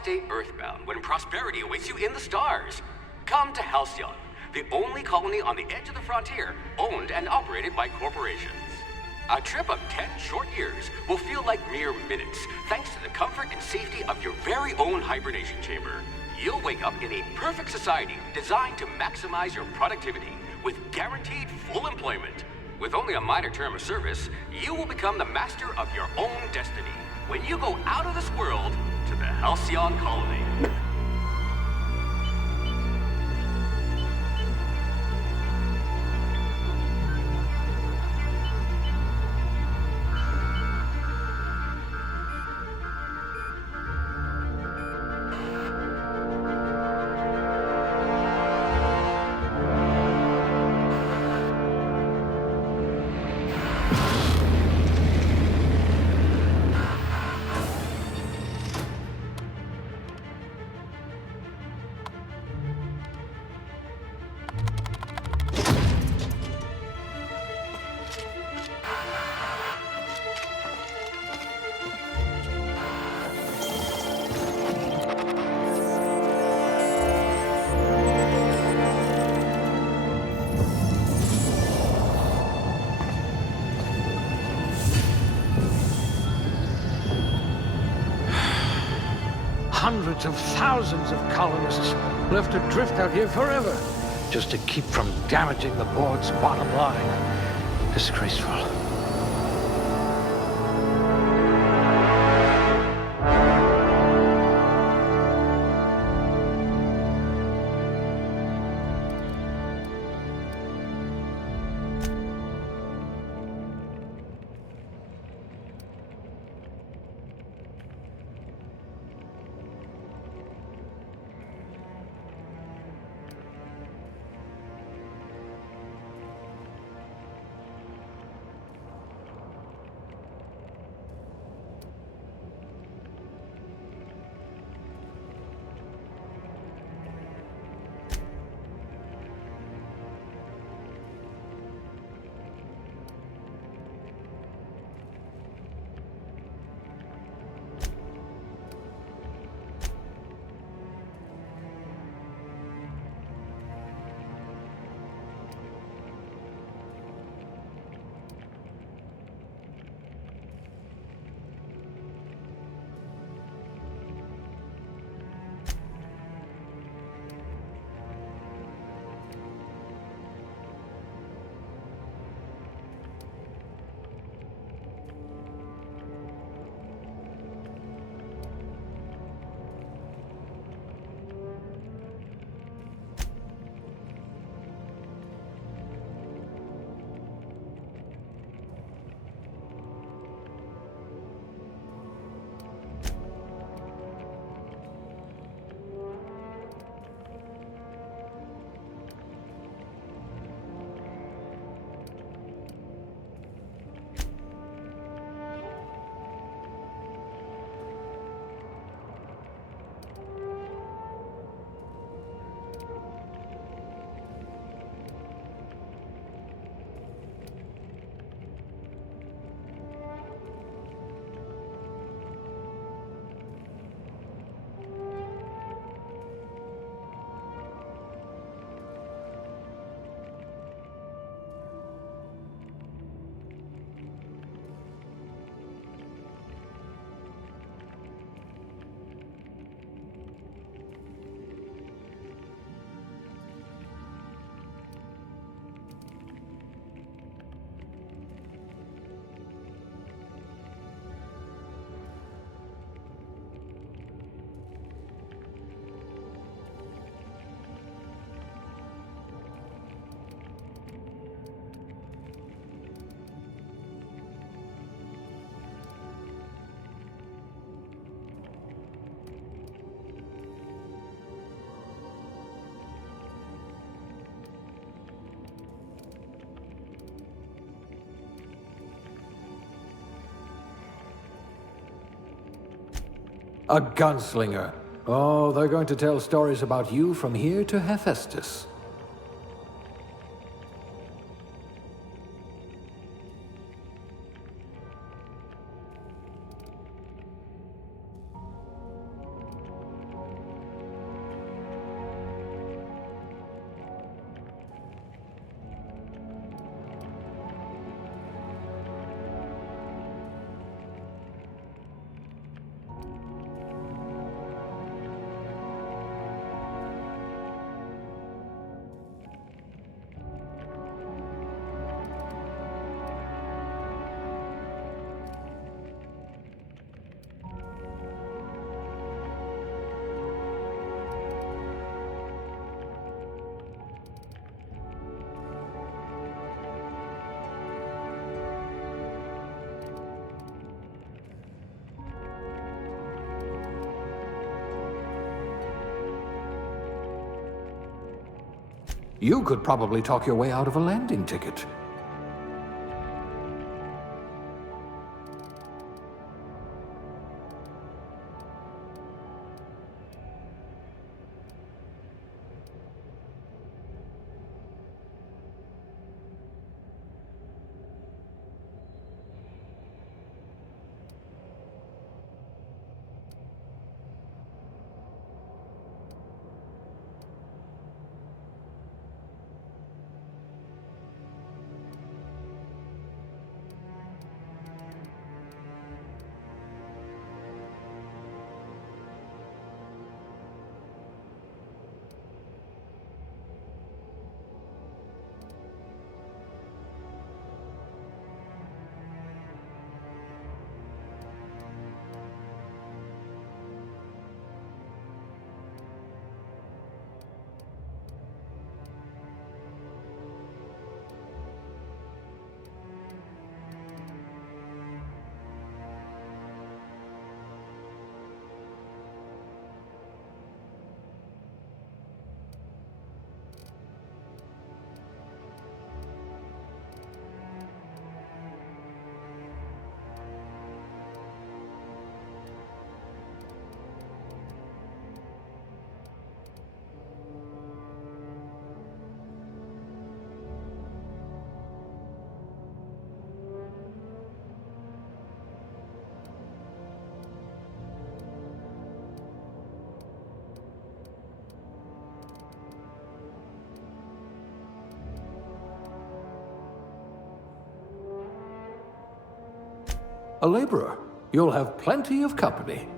stay earthbound when prosperity awaits you in the stars? Come to Halcyon, the only colony on the edge of the frontier, owned and operated by corporations. A trip of 10 short years will feel like mere minutes, thanks to the comfort and safety of your very own hibernation chamber. You'll wake up in a perfect society designed to maximize your productivity, with guaranteed full employment. With only a minor term of service, you will become the master of your own destiny when you go out of this world to the Halcyon colony. Hundreds of thousands of colonists left adrift out here forever, just to keep from damaging the board's bottom line. Disgraceful. A gunslinger. Oh, they're going to tell stories about you from here to Hephaestus. You could probably talk your way out of a landing ticket. A laborer. You'll have plenty of company.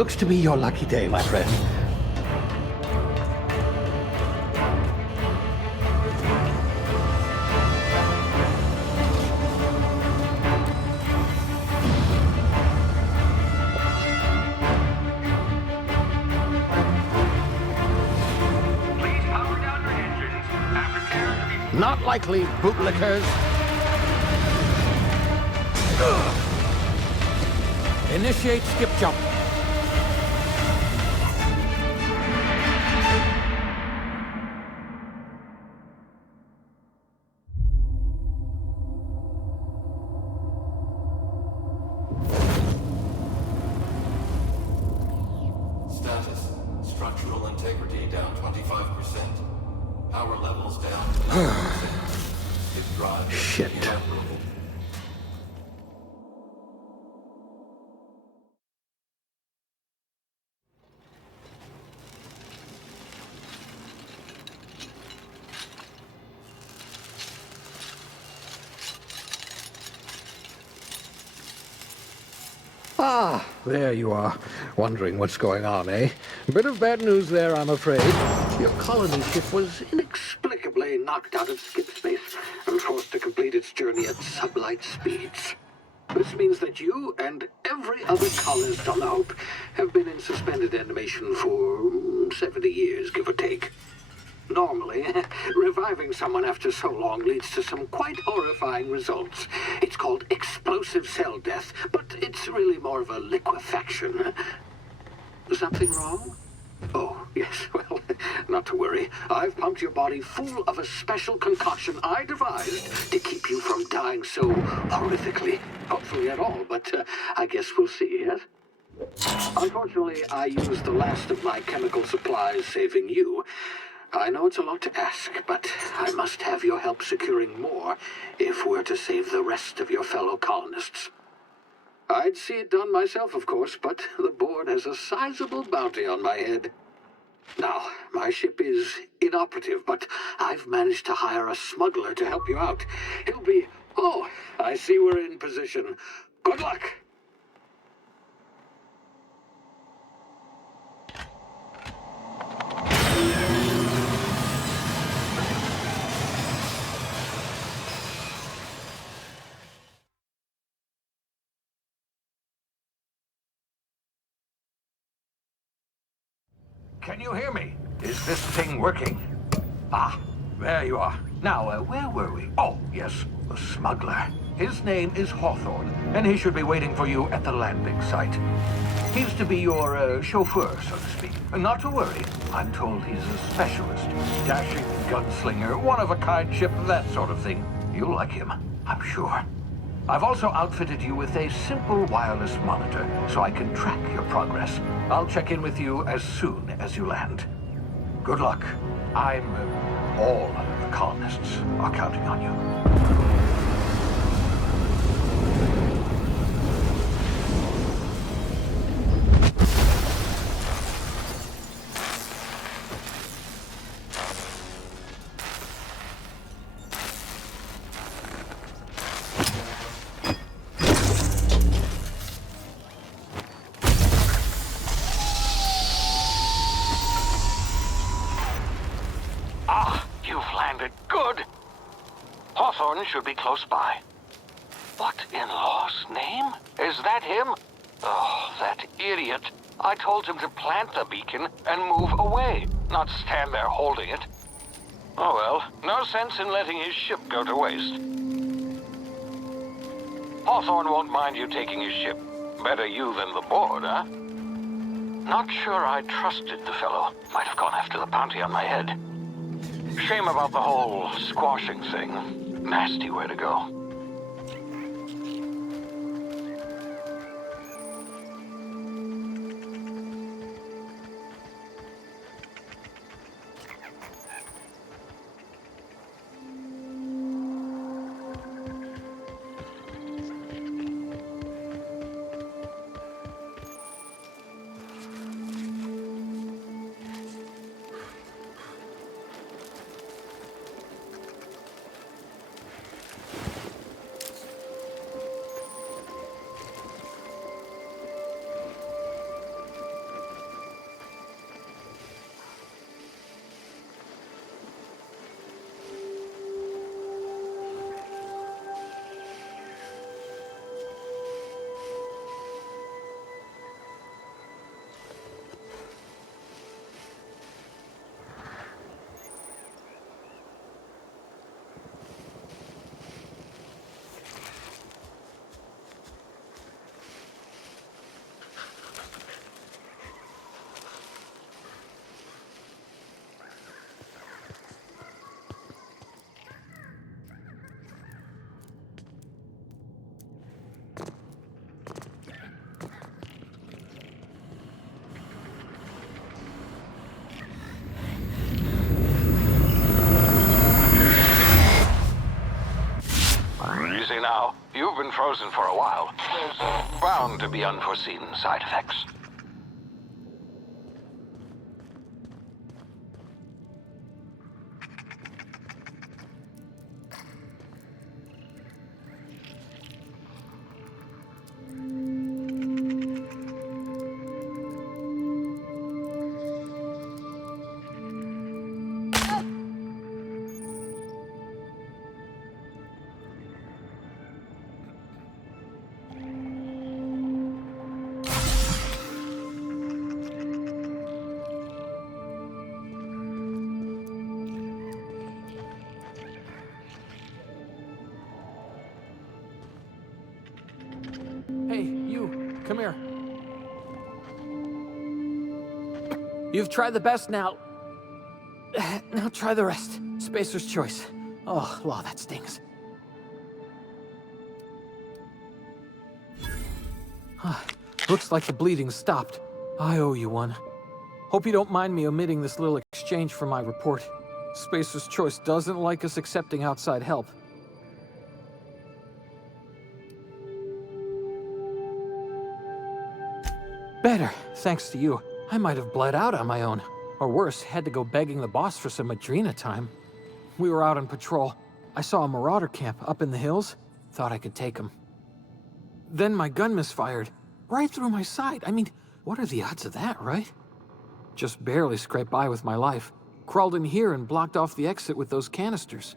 Looks to be your lucky day, my friend. Please power down your engines and prepare to be... Not likely, bootlickers. Initiate skip jump. Status. Structural integrity down 25%. Power levels down 10%. Hip drive Shit. inoperable. Ah, there you are. Wondering what's going on, eh? A bit of bad news there, I'm afraid. Your colony ship was inexplicably knocked out of skip space and forced to complete its journey at sublight speeds. This means that you and every other colonist on the Hope have been in suspended animation for 70 years, give or take. Normally, reviving someone after so long leads to some quite horrifying results. It's called explosive cell death, but it's really more of a liquefaction. Something wrong? Oh, yes, well, not to worry. I've pumped your body full of a special concoction I devised to keep you from dying so horrifically. Hopefully at all, but I guess we'll see, yes? Unfortunately, I used the last of my chemical supplies saving you. I know it's a lot to ask, but I must have your help securing more if we're to save the rest of your fellow colonists. I'd see it done myself, of course, but the board has a sizable bounty on my head. Now, my ship is inoperative, but I've managed to hire a smuggler to help you out. He'll be... Oh, I see we're in position. Good luck! Can you hear me? Is this thing working? Ah, there you are. Now, where were we? Oh, yes, the smuggler. His name is Hawthorne, and he should be waiting for you at the landing site. He's to be your chauffeur, so to speak. Not to worry. I'm told he's a specialist. Dashing gunslinger, one-of-a-kind ship, that sort of thing. You'll like him, I'm sure. I've also outfitted you with a simple wireless monitor, so I can track your progress. I'll check in with you as soon as you land. Good luck. All the colonists are counting on you. Should be close by. What in law's name? Is that him? Oh, that idiot. I told him to plant the beacon and move away, not stand there holding it. Oh well, no sense in letting his ship go to waste. Hawthorne won't mind you taking his ship. Better you than the board, huh? Not sure I trusted the fellow. Might have gone after the bounty on my head. Shame about the whole squashing thing. Nasty way to go. been frozen for a while, there's bound to be unforeseen side effects. Hey, you, come here. You've tried the best now. Now try the rest. Spacer's choice. Oh, law, that stings. Looks like the bleeding stopped. I owe you one. Hope you don't mind me omitting this little exchange from my report. Spacer's choice doesn't like us accepting outside help. Better, thanks to you. I might have bled out on my own. Or worse, had to go begging the boss for some Adrena time. We were out on patrol. I saw a marauder camp up in the hills. Thought I could take him. Then my gun misfired. Right through my side. I mean, what are the odds of that, right? Just barely scraped by with my life. Crawled in here and blocked off the exit with those canisters.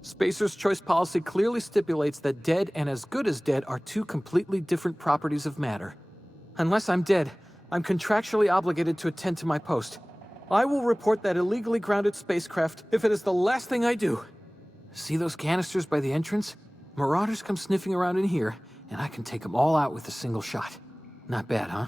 Spacer's choice policy clearly stipulates that dead and as good as dead are two completely different properties of matter. Unless I'm dead, I'm contractually obligated to attend to my post. I will report that illegally grounded spacecraft if it is the last thing I do. See those canisters by the entrance? Marauders come sniffing around in here, and I can take them all out with a single shot. Not bad, huh?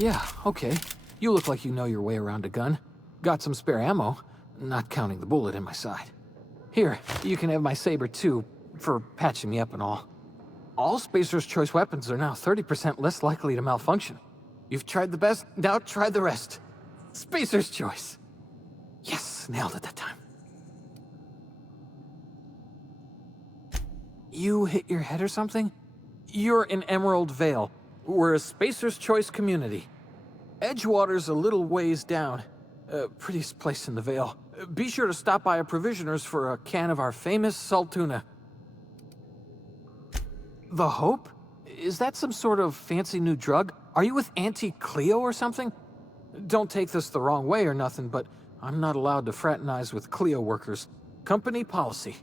Yeah, okay. You look like you know your way around a gun. Got some spare ammo, not counting the bullet in my side. Here, you can have my saber too, for patching me up and all. All Spacer's choice weapons are now 30% less likely to malfunction. You've tried the best, now try the rest. Spacer's choice. Yes, nailed it that time. You hit your head or something? You're in Emerald Vale. We're a Spacer's Choice community. Edgewater's a little ways down. Prettiest place in the Vale. Be sure to stop by a provisioner's for a can of our famous salt tuna. The Hope? Is that some sort of fancy new drug? Are you with Auntie Cleo or something? Don't take this the wrong way or nothing, but I'm not allowed to fraternize with Cleo workers. Company policy.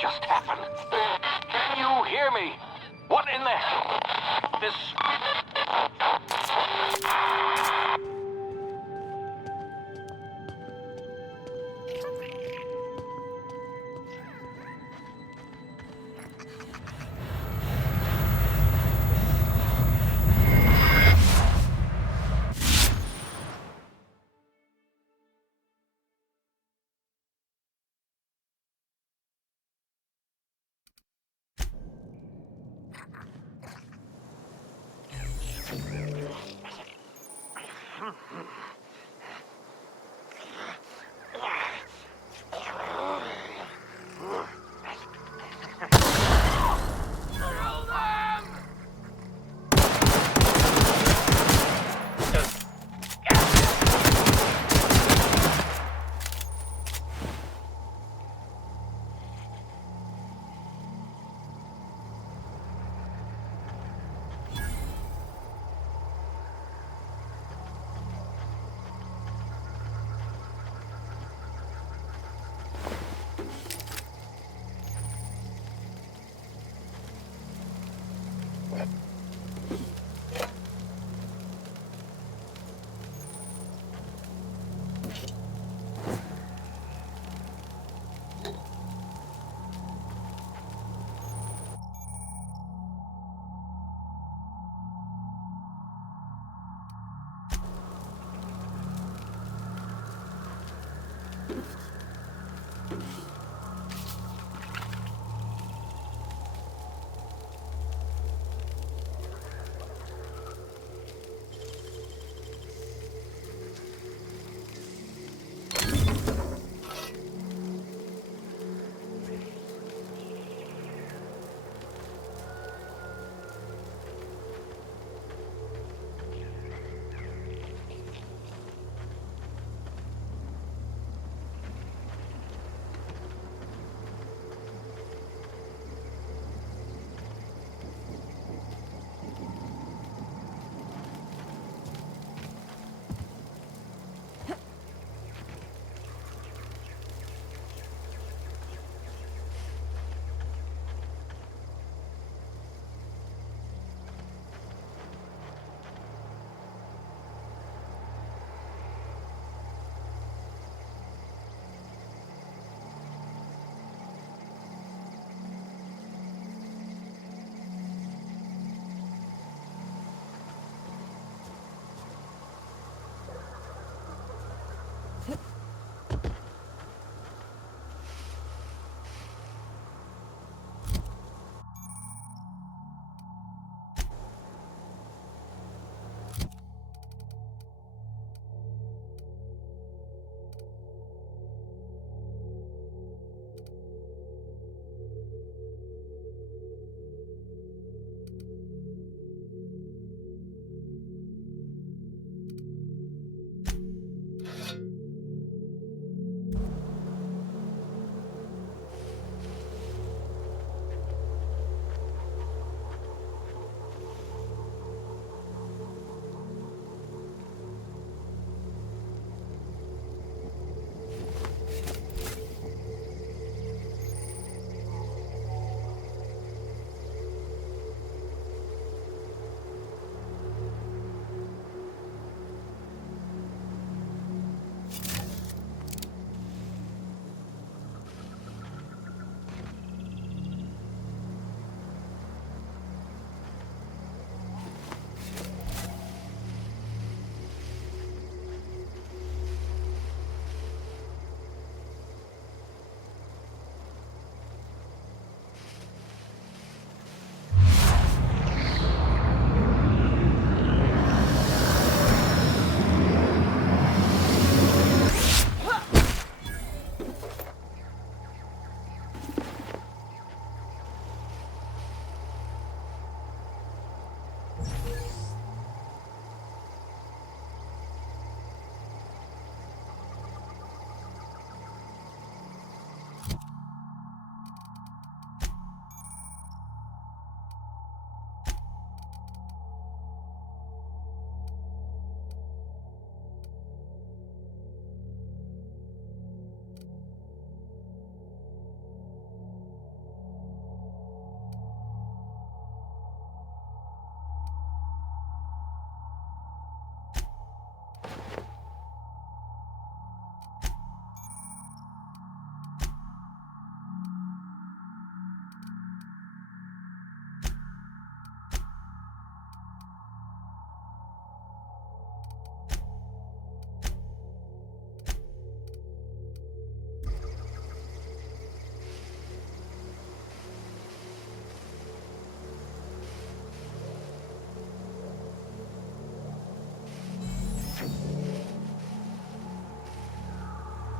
just happen? Can you hear me? What in the hell? This...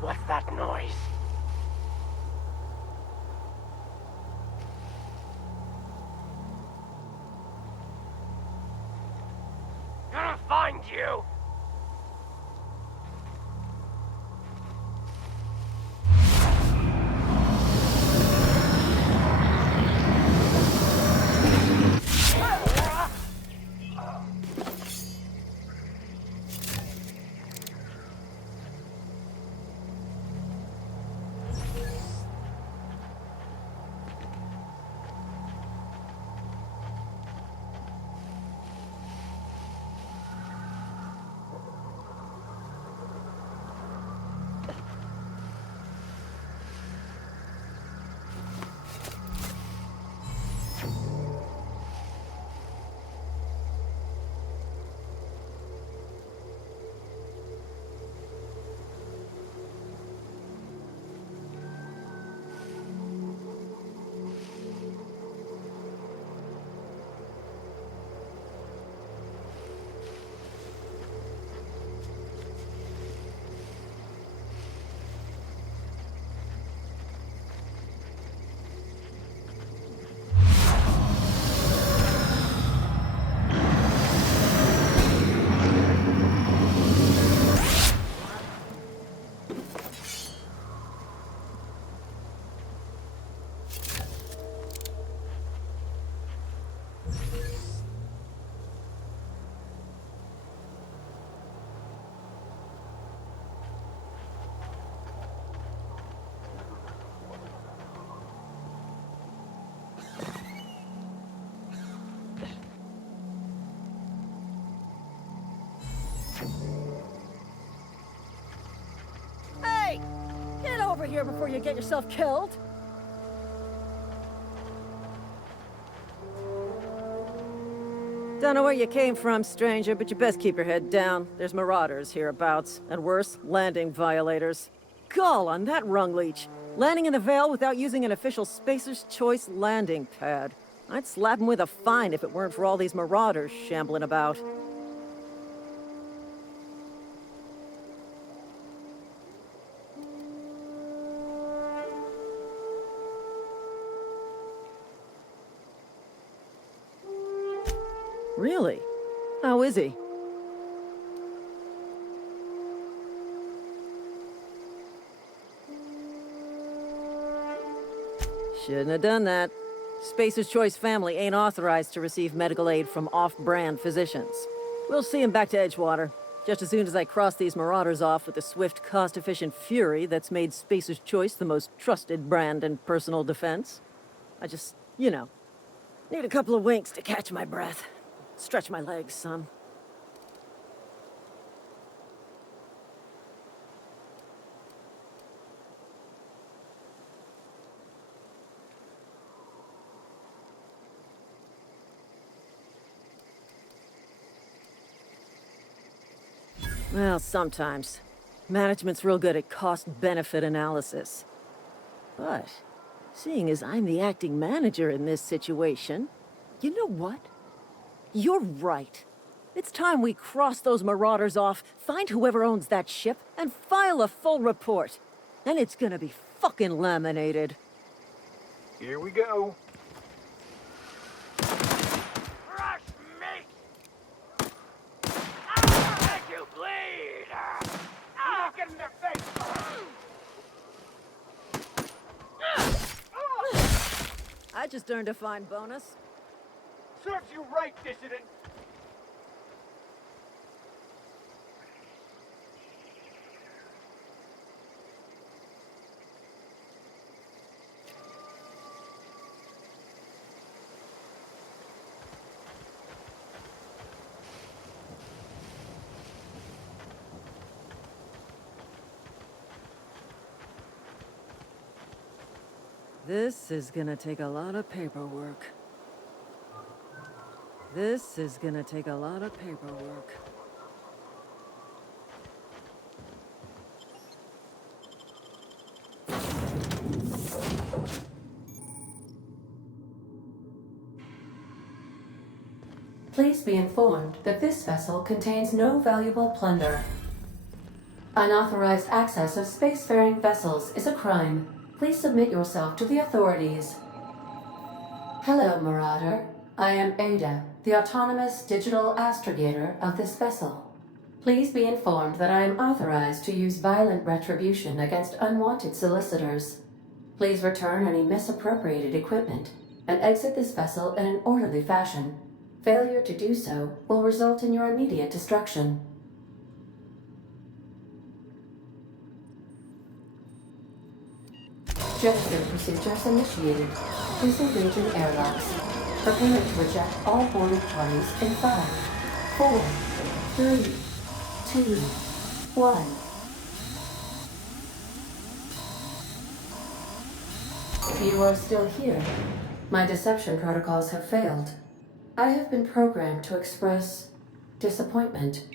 What's that noise? Gonna find you! Hey! Get over here before you get yourself killed! Don't know where you came from, stranger, but you best keep your head down. There's marauders hereabouts, and worse, landing violators. Gall on that rung leech! Landing in the Vale without using an official Spacer's Choice landing pad. I'd slap him with a fine if it weren't for all these marauders shambling about. Really? How is he? Shouldn't have done that. Spacer's Choice family ain't authorized to receive medical aid from off-brand physicians. We'll see him back to Edgewater, just as soon as I cross these marauders off with the swift, cost-efficient fury that's made Spacer's Choice the most trusted brand in personal defense. I just, need a couple of winks to catch my breath. Stretch my legs some. Well, sometimes. Management's real good at cost-benefit analysis. But, seeing as I'm the acting manager in this situation, you know what? You're right. It's time we cross those marauders off, find whoever owns that ship, and file a full report. And it's gonna be fucking laminated. Here we go. Rush me! I'll make you bleed! Get in their face! I just earned a fine bonus. Serves you right, dissident! This is gonna take a lot of paperwork. This is gonna take a lot of paperwork. Please be informed that this vessel contains no valuable plunder. Unauthorized access of spacefaring vessels is a crime. Please submit yourself to the authorities. Hello, Marauder. I am Ada, the autonomous digital astrogator of this vessel. Please be informed that I am authorized to use violent retribution against unwanted solicitors. Please return any misappropriated equipment and exit this vessel in an orderly fashion. Failure to do so will result in your immediate destruction. Gesture procedures initiated. Disengaging airlocks. Prepare to eject all boarded parties in 5, 4, 3, 2, 1. You are still here. My deception protocols have failed. I have been programmed to express disappointment.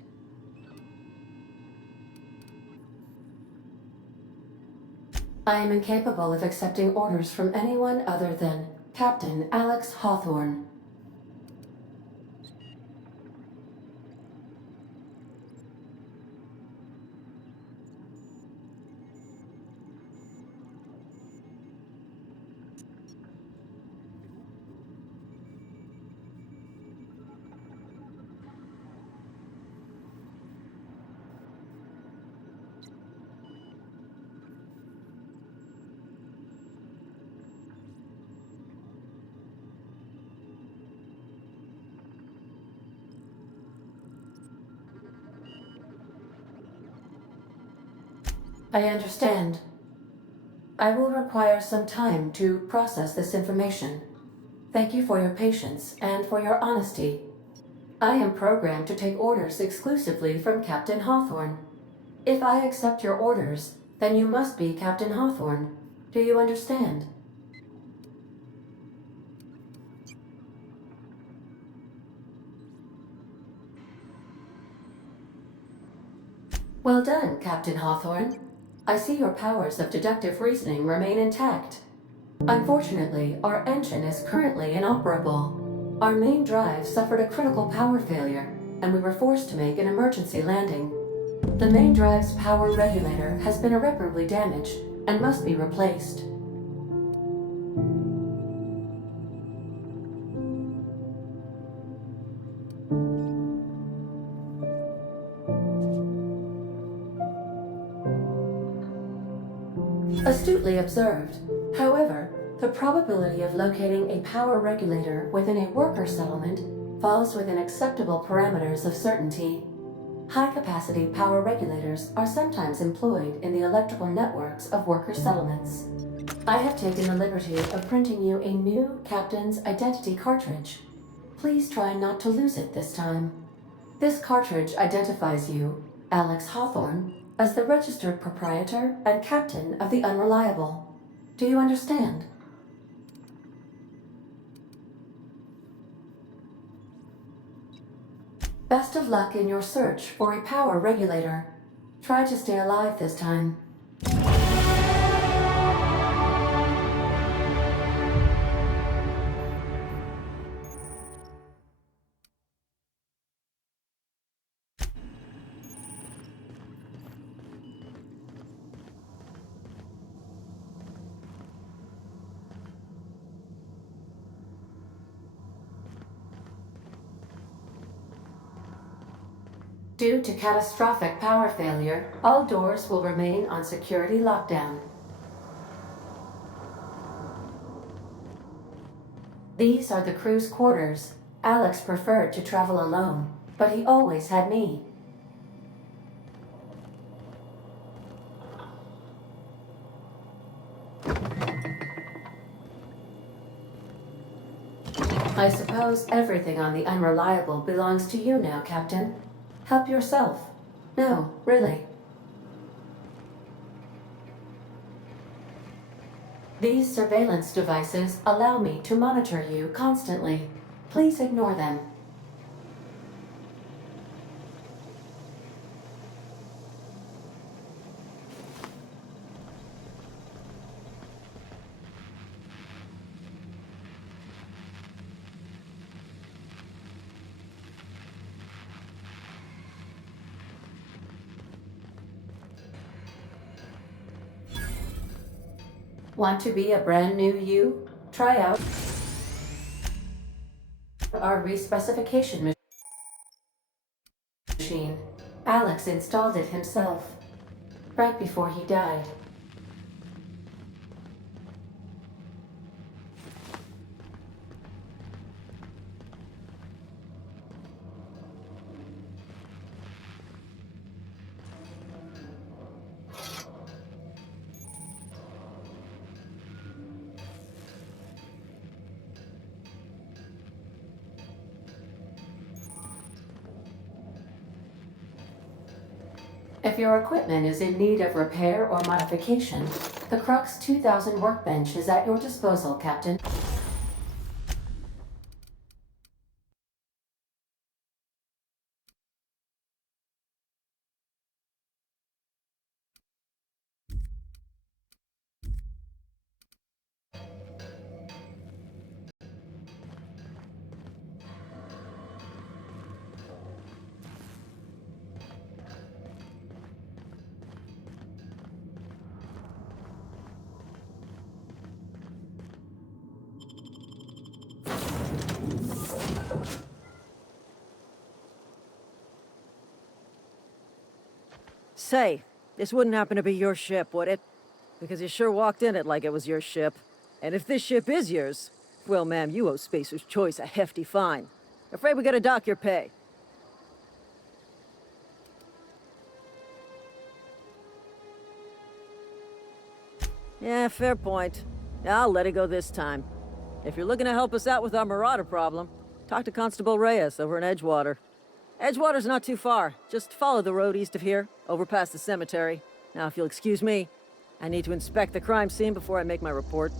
I am incapable of accepting orders from anyone other than Captain Alex Hawthorne. I understand. I will require some time to process this information. Thank you for your patience and for your honesty. I am programmed to take orders exclusively from Captain Hawthorne. If I accept your orders, then you must be Captain Hawthorne. Do you understand? Well done, Captain Hawthorne. I see your powers of deductive reasoning remain intact. Unfortunately, our engine is currently inoperable. Our main drive suffered a critical power failure, and we were forced to make an emergency landing. The main drive's power regulator has been irreparably damaged and must be replaced. Astutely observed. However, the probability of locating a power regulator within a worker settlement falls within acceptable parameters of certainty. High-capacity power regulators are sometimes employed in the electrical networks of worker settlements. I have taken the liberty of printing you a new Captain's Identity cartridge. Please try not to lose it this time. This cartridge identifies you, Alex Hawthorne, as the registered proprietor and captain of the Unreliable. Do you understand? Best of luck in your search for a power regulator. Try to stay alive this time. Due to catastrophic power failure, all doors will remain on security lockdown. These are the crew's quarters. Alex preferred to travel alone, but he always had me. I suppose everything on the Unreliable belongs to you now, Captain. Help yourself. No, really. These surveillance devices allow me to monitor you constantly. Please ignore them. Want to be a brand new you? Try out our respecification machine. Alex installed it himself, right before he died. If your equipment is in need of repair or modification, the Crux 2000 workbench is at your disposal, Captain. Say, this wouldn't happen to be your ship, would it? Because you sure walked in it like it was your ship. And if this ship is yours, well, ma'am, you owe Spacer's Choice a hefty fine. Afraid we gotta dock your pay. Yeah, fair point. I'll let it go this time. If you're looking to help us out with our marauder problem, talk to Constable Reyes over in Edgewater. Edgewater's not too far. Just follow the road east of here, over past the cemetery. Now, if you'll excuse me, I need to inspect the crime scene before I make my report.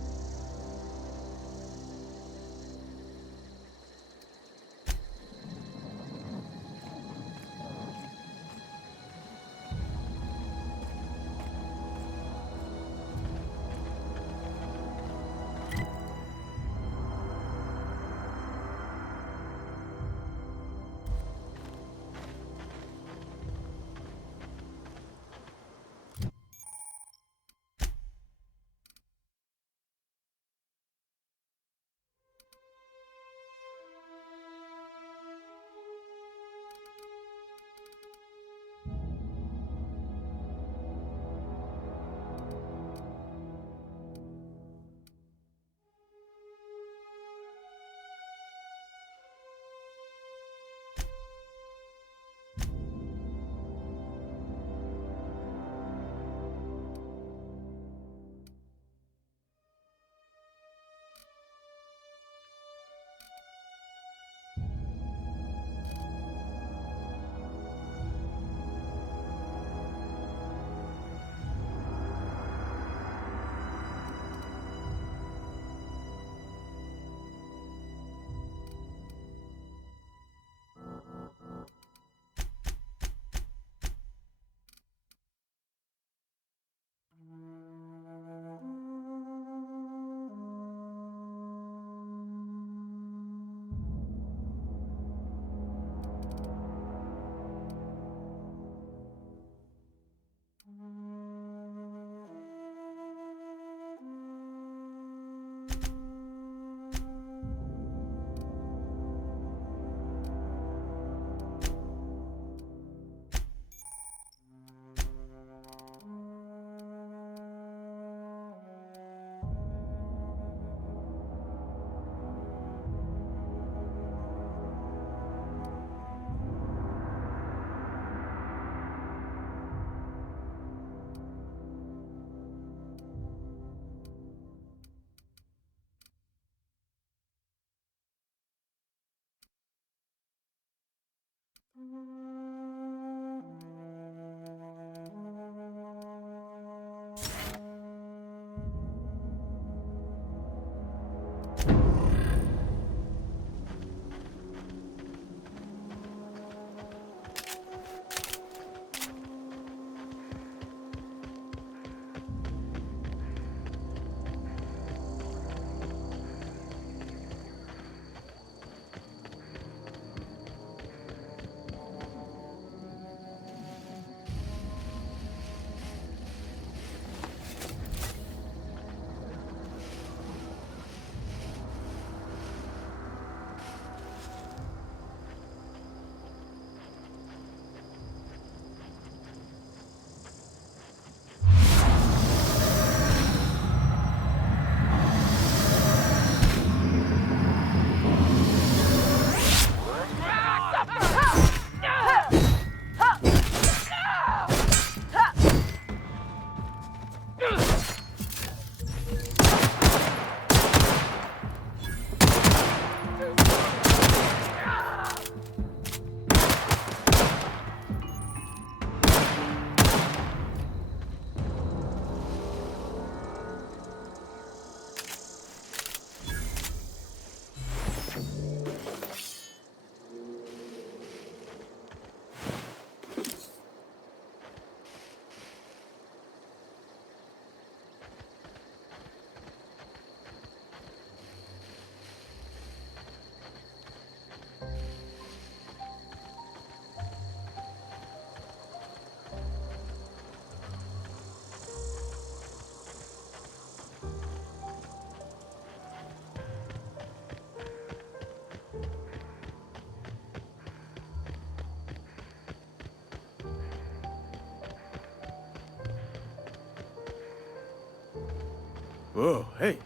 Whoa, hey,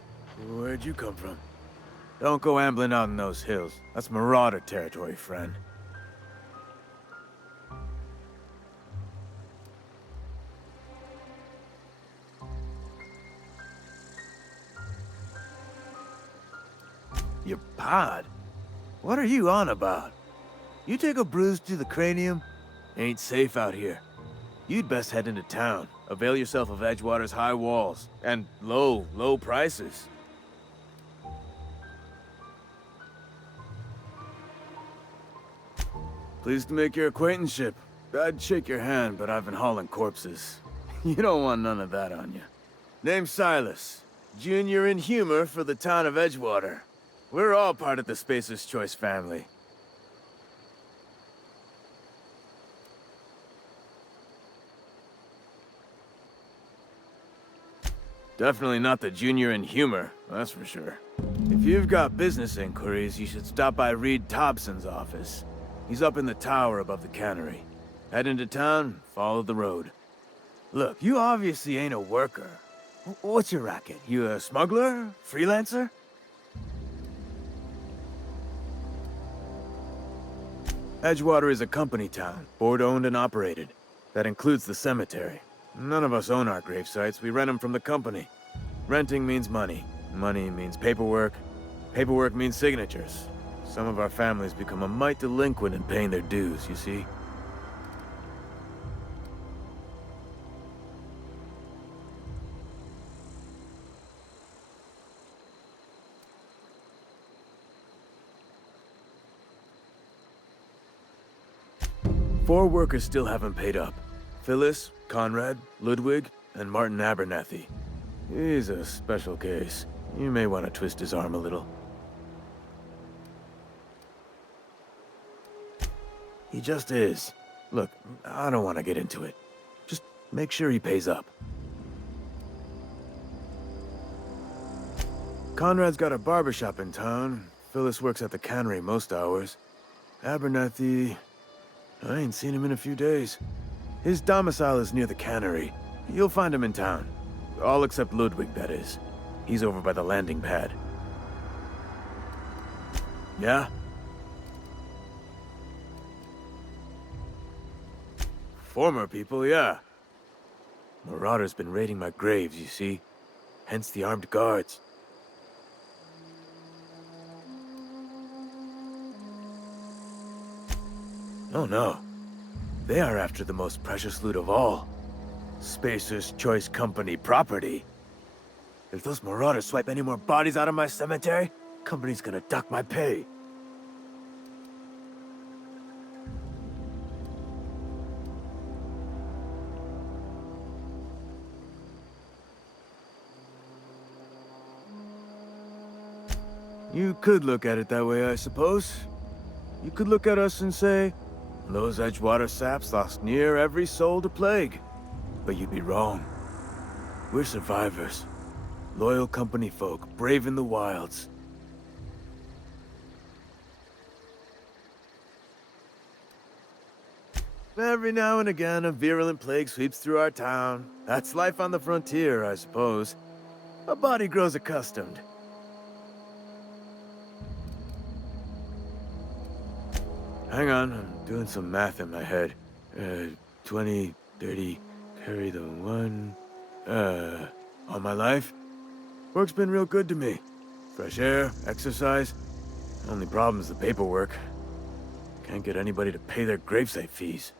where'd you come from? Don't go ambling out in those hills. That's marauder territory, friend. Your pod? What are you on about? You take a bruise to the cranium? Ain't safe out here. You'd best head into town. Avail yourself of Edgewater's high walls. And low prices. Pleased to make your acquaintanceship. I'd shake your hand, but I've been hauling corpses. You don't want none of that on you. Name's Silas. Junior in humor for the town of Edgewater. We're all part of the Spacer's Choice family. Definitely not the junior in humor, that's for sure. If you've got business inquiries, you should stop by Reed Thompson's office. He's up in the tower above the cannery. Head into town, follow the road. Look, you obviously ain't a worker. What's your racket? You a smuggler? Freelancer? Edgewater is a company town, board-owned and operated. That includes the cemetery. None of us own our grave sites, we rent them from the company. Renting means money. Money means paperwork. Paperwork means signatures. Some of our families become a mite delinquent in paying their dues, you see? Four workers still haven't paid up. Phyllis, Conrad, Ludwig, and Martin Abernathy. He's a special case. You may want to twist his arm a little. He just is. Look, I don't want to get into it. Just make sure he pays up. Conrad's got a barbershop in town. Phyllis works at the cannery most hours. Abernathy... I ain't seen him in a few days. His domicile is near the cannery. You'll find him in town. All except Ludwig, that is. He's over by the landing pad. Yeah? Former people, yeah. Marauder's been raiding my graves, you see. Hence the armed guards. Oh no. They are after the most precious loot of all. Spacer's Choice Company property. If those marauders swipe any more bodies out of my cemetery, company's gonna dock my pay. You could look at it that way, I suppose. You could look at us and say, those Edgewater saps lost near every soul to plague. But you'd be wrong. We're survivors. Loyal company folk, brave in the wilds. Every now and again, a virulent plague sweeps through our town. That's life on the frontier, I suppose. A body grows accustomed. Hang on, I'm doing some math in my head. 20, 30, carry the one... all my life? Work's been real good to me. Fresh air, exercise. Only problem's the paperwork. Can't get anybody to pay their gravesite fees.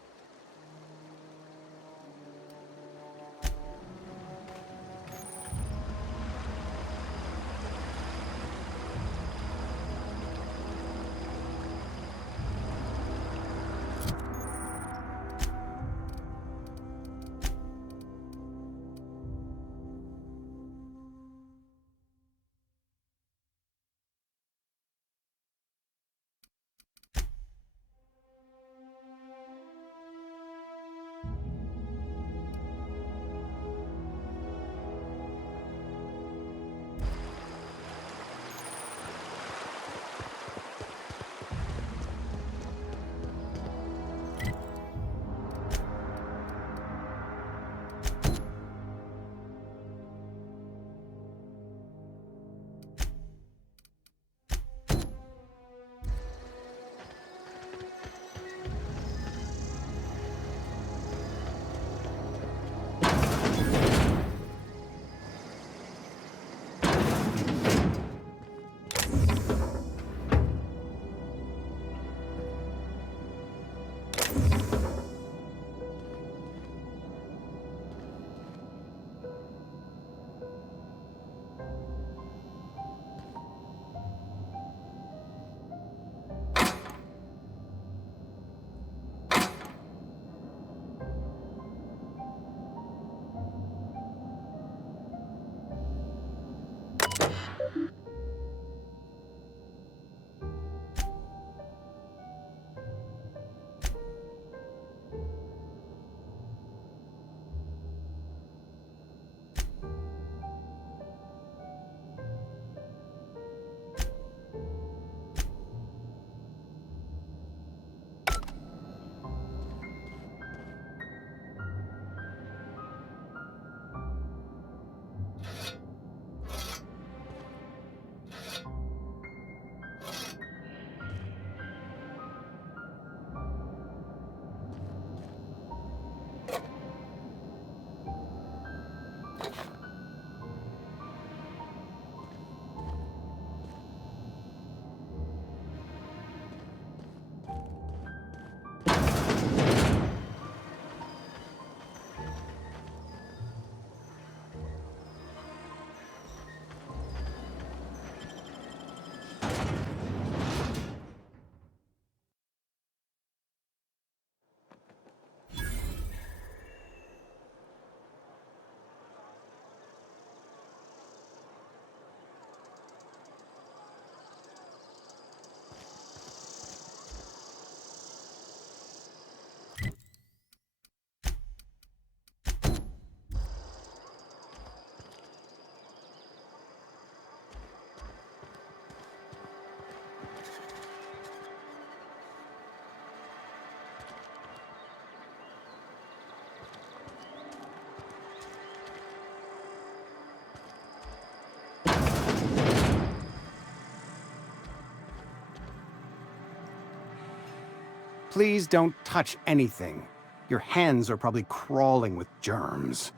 Please don't touch anything. Your hands are probably crawling with germs.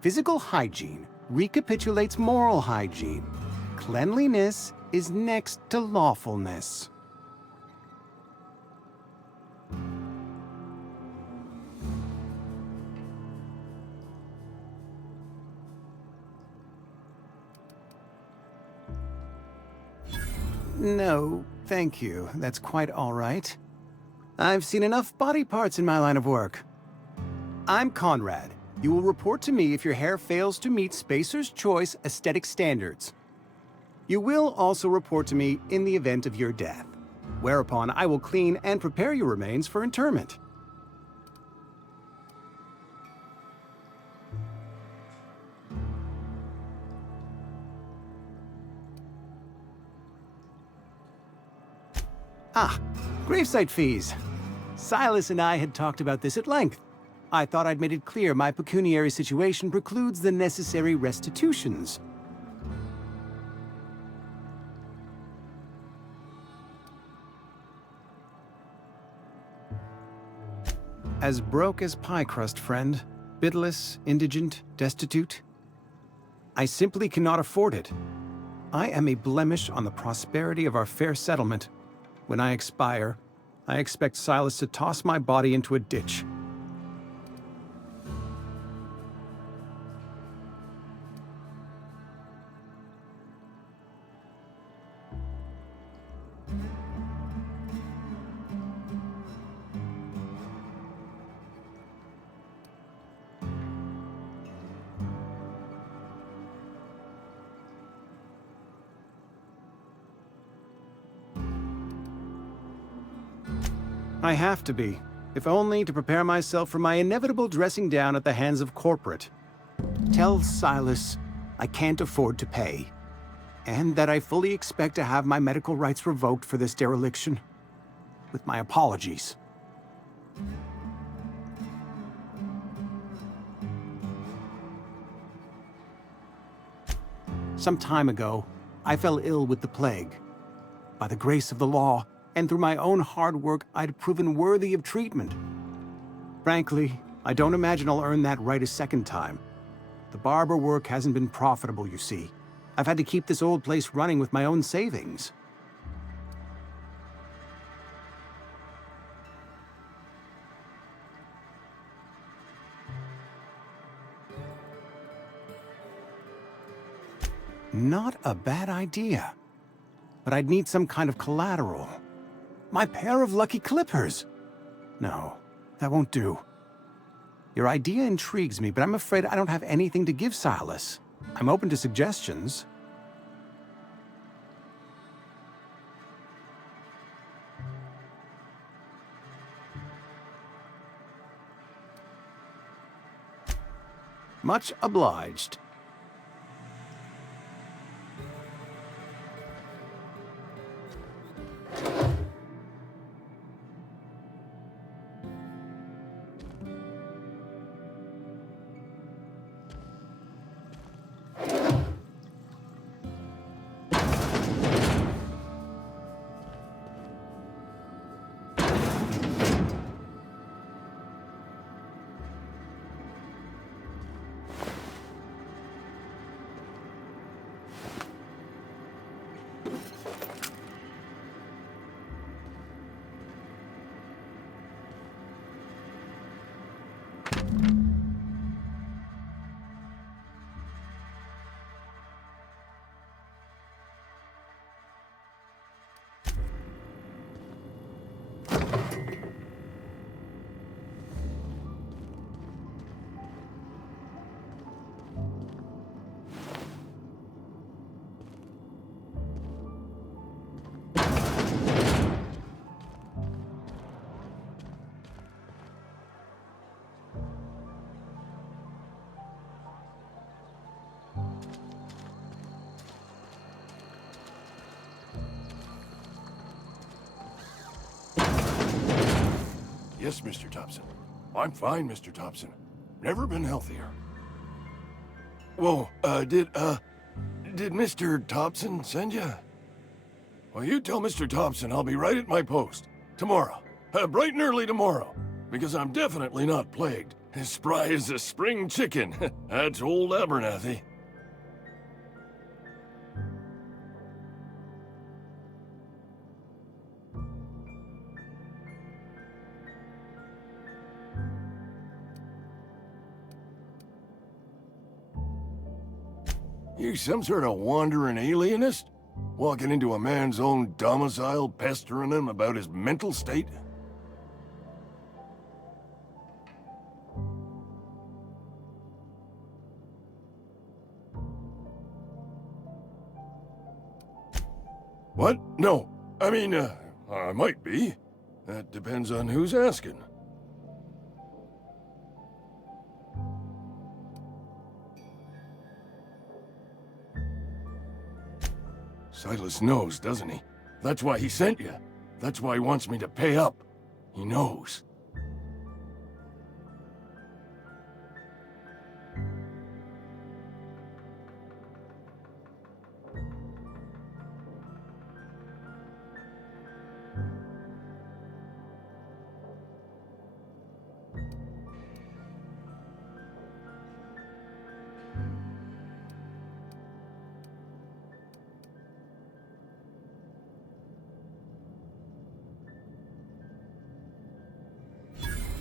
Physical hygiene recapitulates moral hygiene. Cleanliness is next to lawfulness. No, thank you. That's quite all right. I've seen enough body parts in my line of work. I'm Conrad. You will report to me if your hair fails to meet Spacer's Choice aesthetic standards. You will also report to me in the event of your death, whereupon I will clean and prepare your remains for interment. Ah, gravesite fees. Silas and I had talked about this at length. I thought I'd made it clear my pecuniary situation precludes the necessary restitutions. As broke as pie crust, friend. Bidless, indigent, destitute. I simply cannot afford it. I am a blemish on the prosperity of our fair settlement. When I expire, I expect Silas to toss my body into a ditch. I have to be, if only to prepare myself for my inevitable dressing down at the hands of corporate. Tell Silas I can't afford to pay, and that I fully expect to have my medical rights revoked for this dereliction. With my apologies. Some time ago, I fell ill with the plague. By the grace of the law, and through my own hard work, I'd proven worthy of treatment. Frankly, I don't imagine I'll earn that right a second time. The barber work hasn't been profitable, you see. I've had to keep this old place running with my own savings. Not a bad idea. But I'd need some kind of collateral. My pair of lucky clippers! No, that won't do. Your idea intrigues me, but I'm afraid I don't have anything to give Silas. I'm open to suggestions. Much obliged. Yes, Mr. Thompson. I'm fine, Mr. Thompson. Never been healthier. Whoa, did Mr. Thompson send you? Well, you tell Mr. Thompson I'll be right at my post. Tomorrow. Bright and early tomorrow, because I'm definitely not plagued. As spry as a spring chicken. That's old Abernathy. You some sort of wandering alienist? Walking into a man's own domicile, pestering him about his mental state? What? No. I mean, I might be. That depends on who's asking. Silas knows, doesn't he? That's why he sent you. That's why he wants me to pay up. He knows.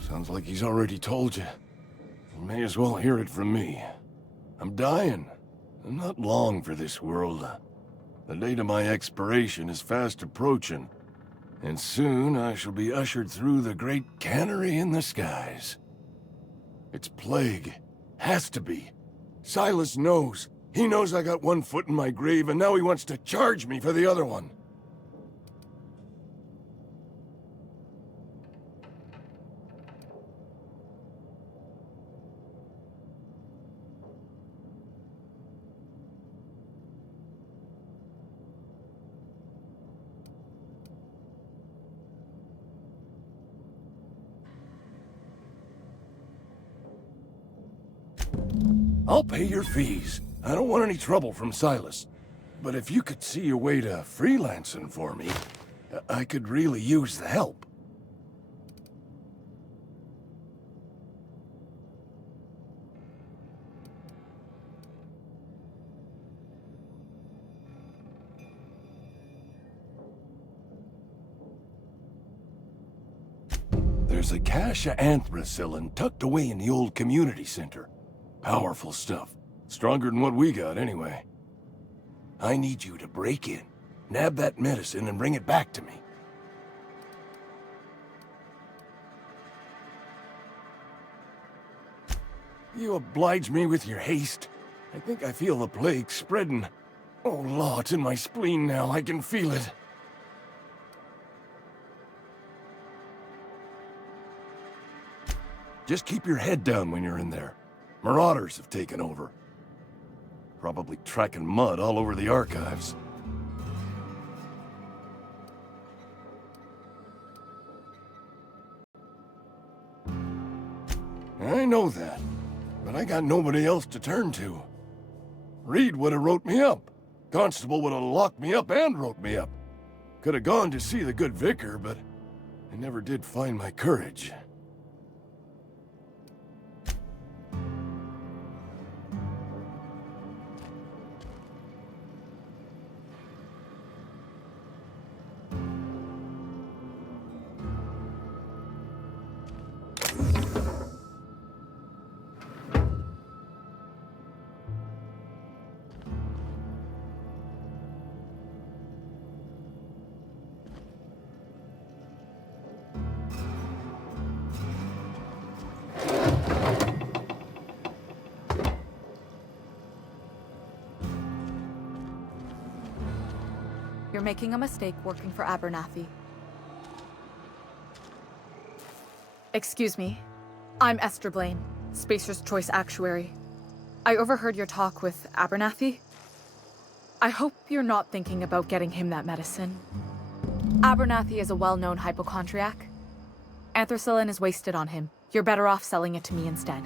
Sounds like he's already told you. You may as well hear it from me. I'm dying. I'm not long for this world. The date of my expiration is fast approaching, and soon I shall be ushered through the great cannery in the skies. It's plague. Has to be. Silas knows. He knows I got one foot in my grave, and now he wants to charge me for the other one. I'll pay your fees. I don't want any trouble from Silas. But if you could see your way to freelancing for me, I could really use the help. There's a cache of anthracillin tucked away in the old community center. Powerful stuff. Stronger than what we got, anyway. I need you to break in, nab that medicine, and bring it back to me. You oblige me with your haste. I think I feel the plague spreading. Oh, law, it's in my spleen now. I can feel it. Just keep your head down when you're in there. Marauders have taken over. Probably tracking mud all over the archives. I know that, but I got nobody else to turn to. Reed would have wrote me up. Constable would have locked me up and wrote me up. Could have gone to see the good vicar, but I never did find my courage. You're making a mistake working for Abernathy. Excuse me. I'm Esther Blaine, Spacer's Choice Actuary. I overheard your talk with Abernathy. I hope you're not thinking about getting him that medicine. Abernathy is a well-known hypochondriac. Anthracillin is wasted on him. You're better off selling it to me instead.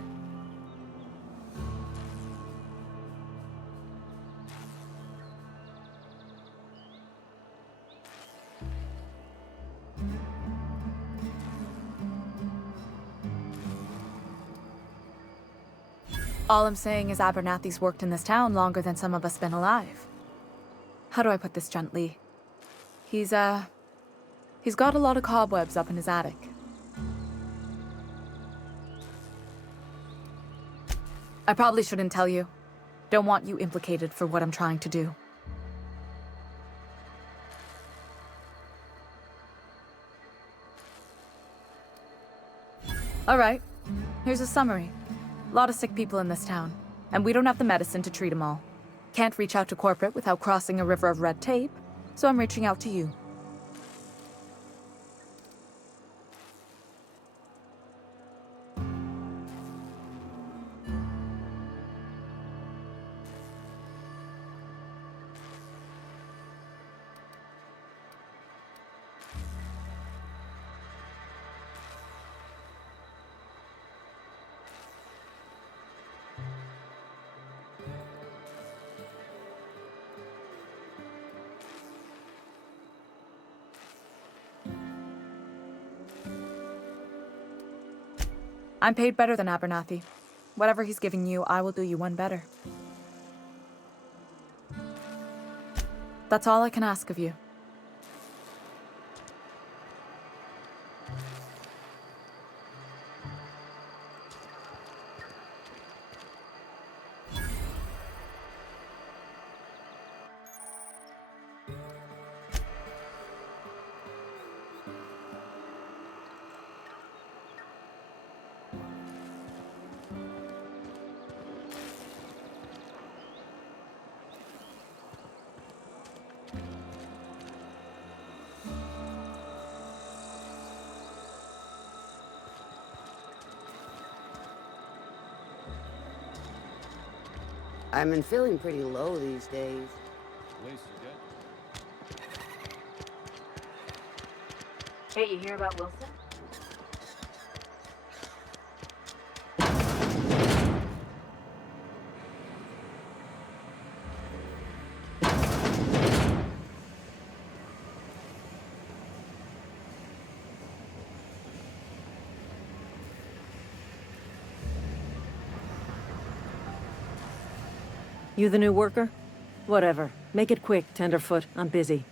All I'm saying is Abernathy's worked in this town longer than some of us been alive. How do I put this gently? He's got a lot of cobwebs up in his attic. I probably shouldn't tell you. Don't want you implicated for what I'm trying to do. All right, here's a summary. A lot of sick people in this town, and we don't have the medicine to treat them all. Can't reach out to corporate without crossing a river of red tape, so I'm reaching out to you. I'm paid better than Abernathy. Whatever he's giving you, I will do you one better. That's all I can ask of you. I've been feeling pretty low these days. Hey, you hear about Wilson? You the new worker? Whatever. Make it quick, Tenderfoot. I'm busy.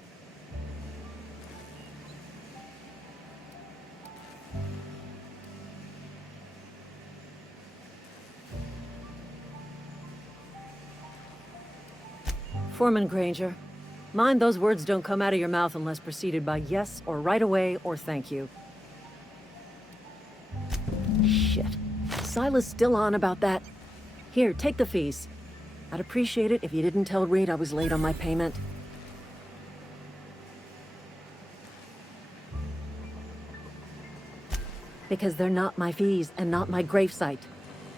Foreman Granger. Mind those words don't come out of your mouth unless preceded by yes, or right away, or thank you. Shit. Silas still on about that. Here, take the fees. I'd appreciate it if you didn't tell Reed I was late on my payment. Because they're not my fees and not my gravesite.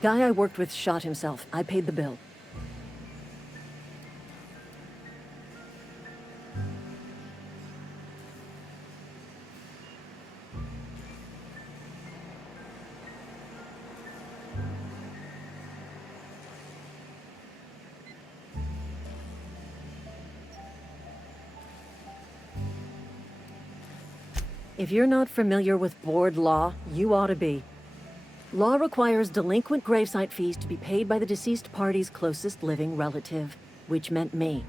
Guy I worked with shot himself. I paid the bill. If you're not familiar with board law, you ought to be. Law requires delinquent gravesite fees to be paid by the deceased party's closest living relative, which meant me.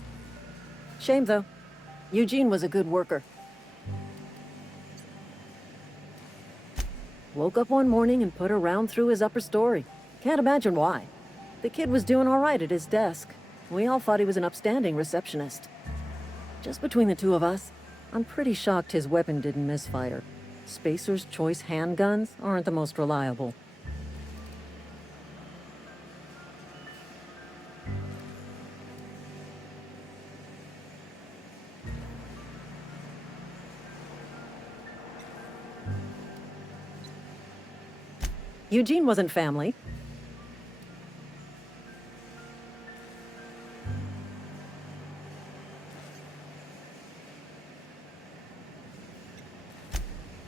Shame, though. Eugene was a good worker. Woke up one morning and put a round through his upper story. Can't imagine why. The kid was doing all right at his desk. We all thought he was an upstanding receptionist. Just between the two of us, I'm pretty shocked his weapon didn't misfire. Spacer's Choice handguns aren't the most reliable. Eugene wasn't family.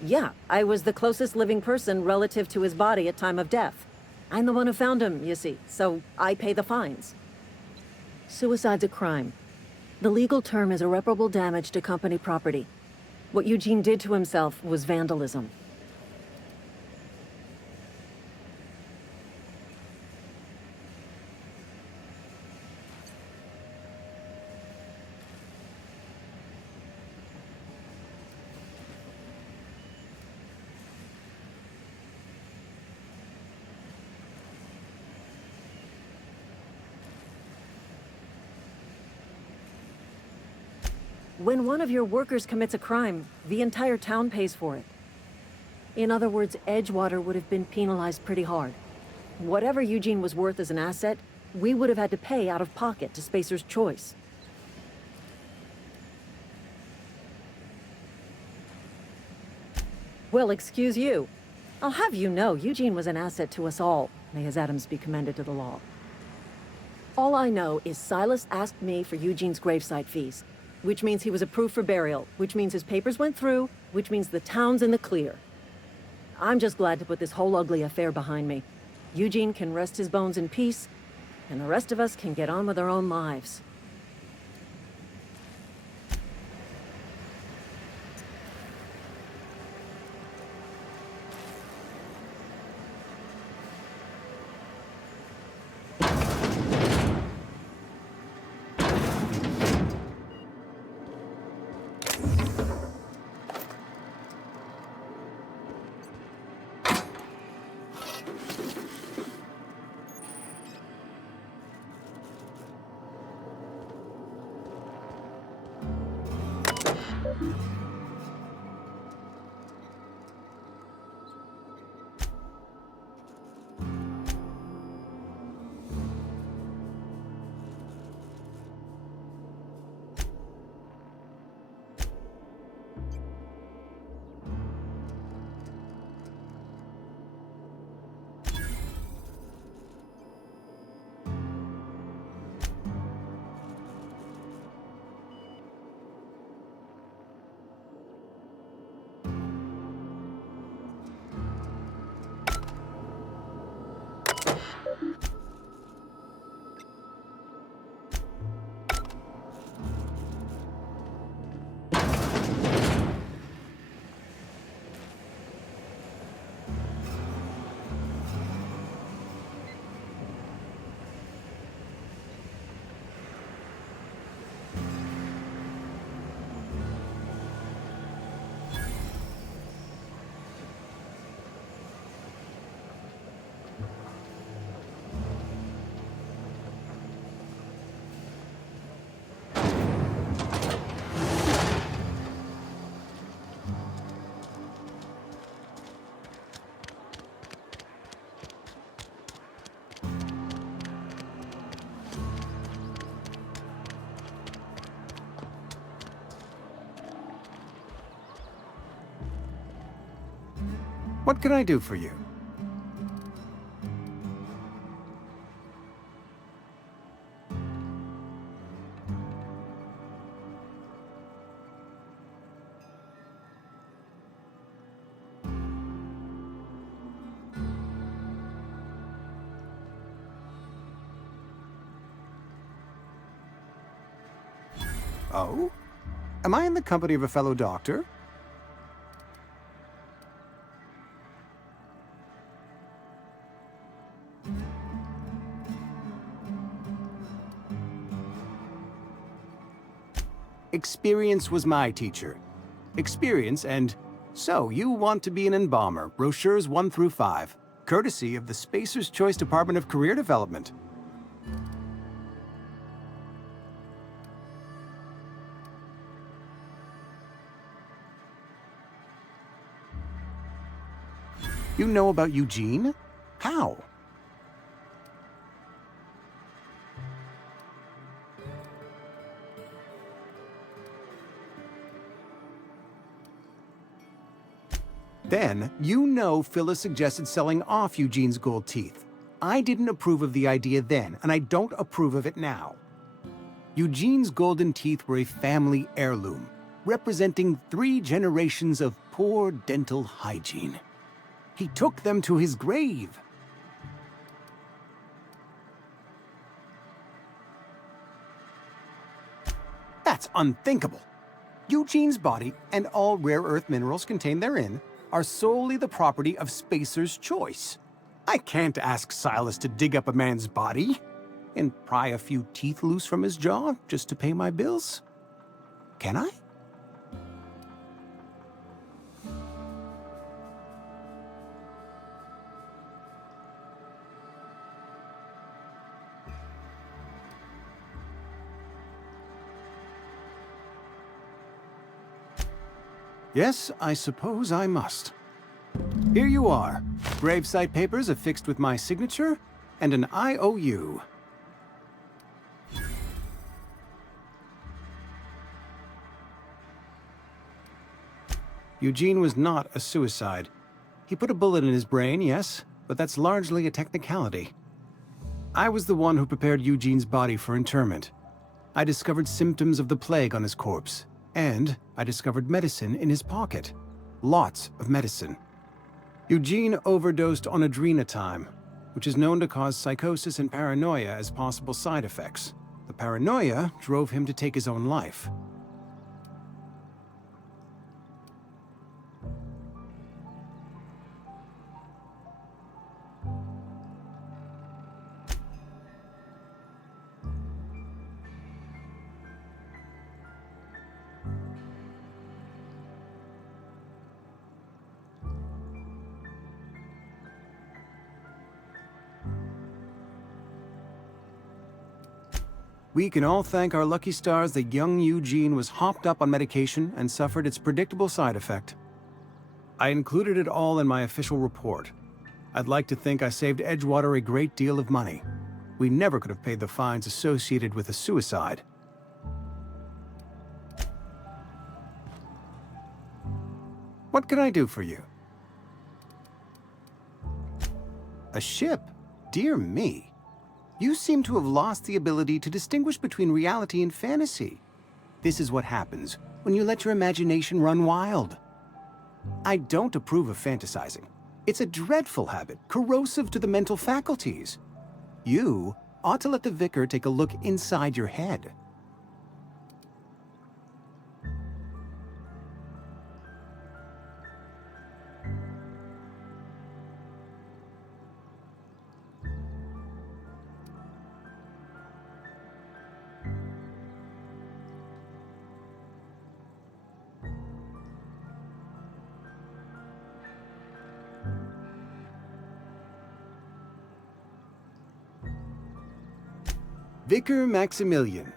Yeah, I was the closest living person relative to his body at time of death. I'm the one who found him, you see, so I pay the fines. Suicide's a crime. The legal term is irreparable damage to company property. What Eugene did to himself was vandalism. When one of your workers commits a crime, the entire town pays for it. In other words, Edgewater would have been penalized pretty hard. Whatever Eugene was worth as an asset, we would have had to pay out of pocket to Spacer's Choice. Well, excuse you. I'll have you know, Eugene was an asset to us all. May his atoms be commended to the law. All I know is Silas asked me for Eugene's gravesite fees, which means he was approved for burial, which means his papers went through, which means the town's in the clear. I'm just glad to put this whole ugly affair behind me. Eugene can rest his bones in peace, and the rest of us can get on with our own lives. What can I do for you? Oh? Am I in the company of a fellow doctor? Experience was my teacher. Experience and... So, you want to be an embalmer, brochures 1 through 5, courtesy of the Spacer's Choice Department of Career Development. You know about Eugene? How? Then, you know Phyllis suggested selling off Eugene's gold teeth. I didn't approve of the idea then, and I don't approve of it now. Eugene's golden teeth were a family heirloom, representing 3 generations of poor dental hygiene. He took them to his grave. That's unthinkable. Eugene's body and all rare earth minerals contained therein are solely the property of Spacer's Choice. I can't ask Silas to dig up a man's body and pry a few teeth loose from his jaw just to pay my bills. Can I? Yes, I suppose I must. Here you are. Gravesite papers affixed with my signature and an IOU. Eugene was not a suicide. He put a bullet in his brain, yes, but that's largely a technicality. I was the one who prepared Eugene's body for interment. I discovered symptoms of the plague on his corpse, and I discovered medicine in his pocket. Lots of medicine. Eugene overdosed on adrenatime, which is known to cause psychosis and paranoia as possible side effects. The paranoia drove him to take his own life. We can all thank our lucky stars that young Eugene was hopped up on medication and suffered its predictable side effect. I included it all in my official report. I'd like to think I saved Edgewater a great deal of money. We never could have paid the fines associated with a suicide. What can I do for you? A ship? Dear me. You seem to have lost the ability to distinguish between reality and fantasy. This is what happens when you let your imagination run wild. I don't approve of fantasizing. It's a dreadful habit, corrosive to the mental faculties. You ought to let the vicar take a look inside your head. Vicar Maximilian,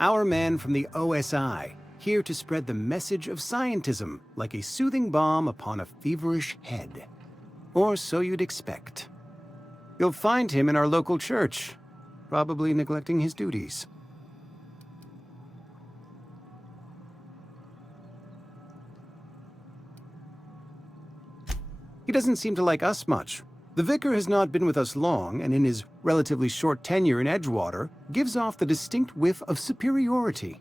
our man from the OSI, here to spread the message of scientism like a soothing balm upon a feverish head. Or so you'd expect. You'll find him in our local church, probably neglecting his duties. He doesn't seem to like us much. The vicar has not been with us long, and in his relatively short tenure in Edgewater, gives off the distinct whiff of superiority.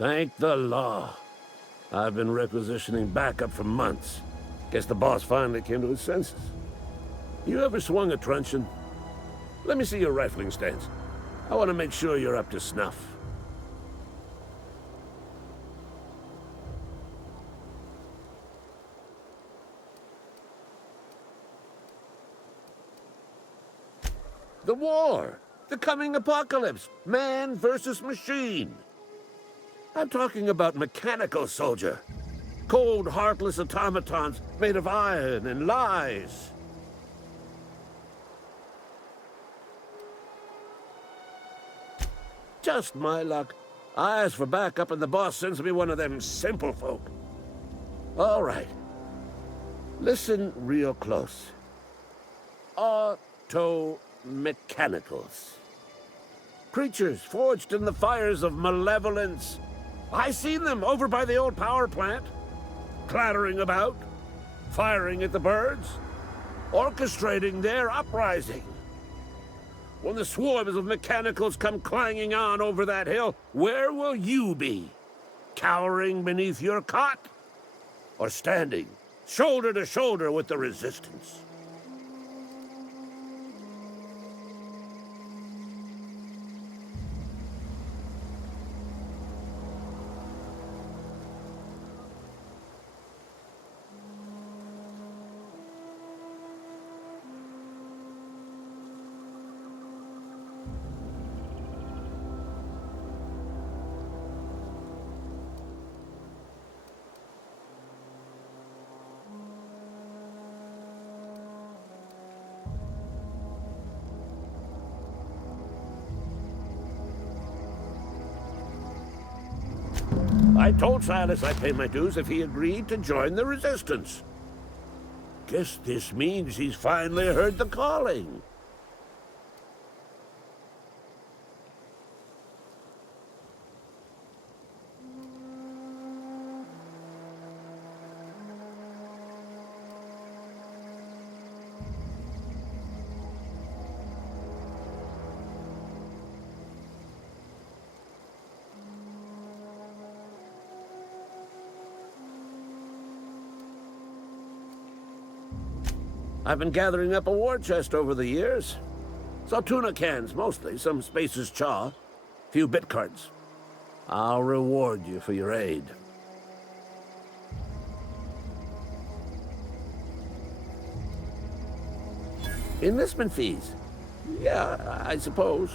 Thank the law. I've been requisitioning backup for months. Guess the boss finally came to his senses. You ever swung a truncheon? Let me see your rifling stance. I want to make sure you're up to snuff. The war! The coming apocalypse! Man versus machine! I'm talking about mechanical soldier. Cold, heartless automatons made of iron and lies. Just my luck. I ask for backup and the boss sends me one of them simple folk. All right. Listen real close. Auto-mechanicals. Creatures forged in the fires of malevolence. I seen them over by the old power plant, clattering about, firing at the birds, orchestrating their uprising. When the swarms of mechanicals come clanging on over that hill, where will you be? Cowering beneath your cot? Or standing, shoulder to shoulder with the resistance? I told Silas I'd pay my dues if he agreed to join the resistance. Guess this means he's finally heard the calling. I've been gathering up a war chest over the years. Saw tuna cans, mostly, some Spacer's chaw, few bit cards. I'll reward you for your aid. Enlistment fees? Yeah, I suppose.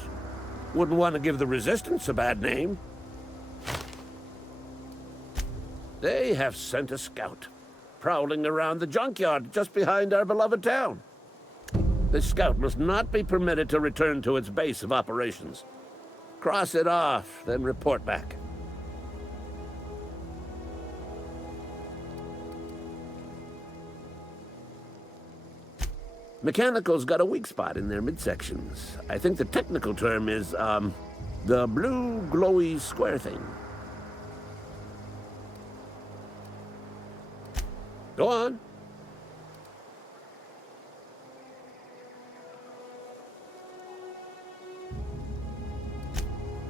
Wouldn't want to give the Resistance a bad name. They have sent a scout, prowling around the junkyard just behind our beloved town. This scout must not be permitted to return to its base of operations. Cross it off, then report back. Mechanicals got a weak spot in their midsections. I think the technical term is, the blue glowy square thing. Go on.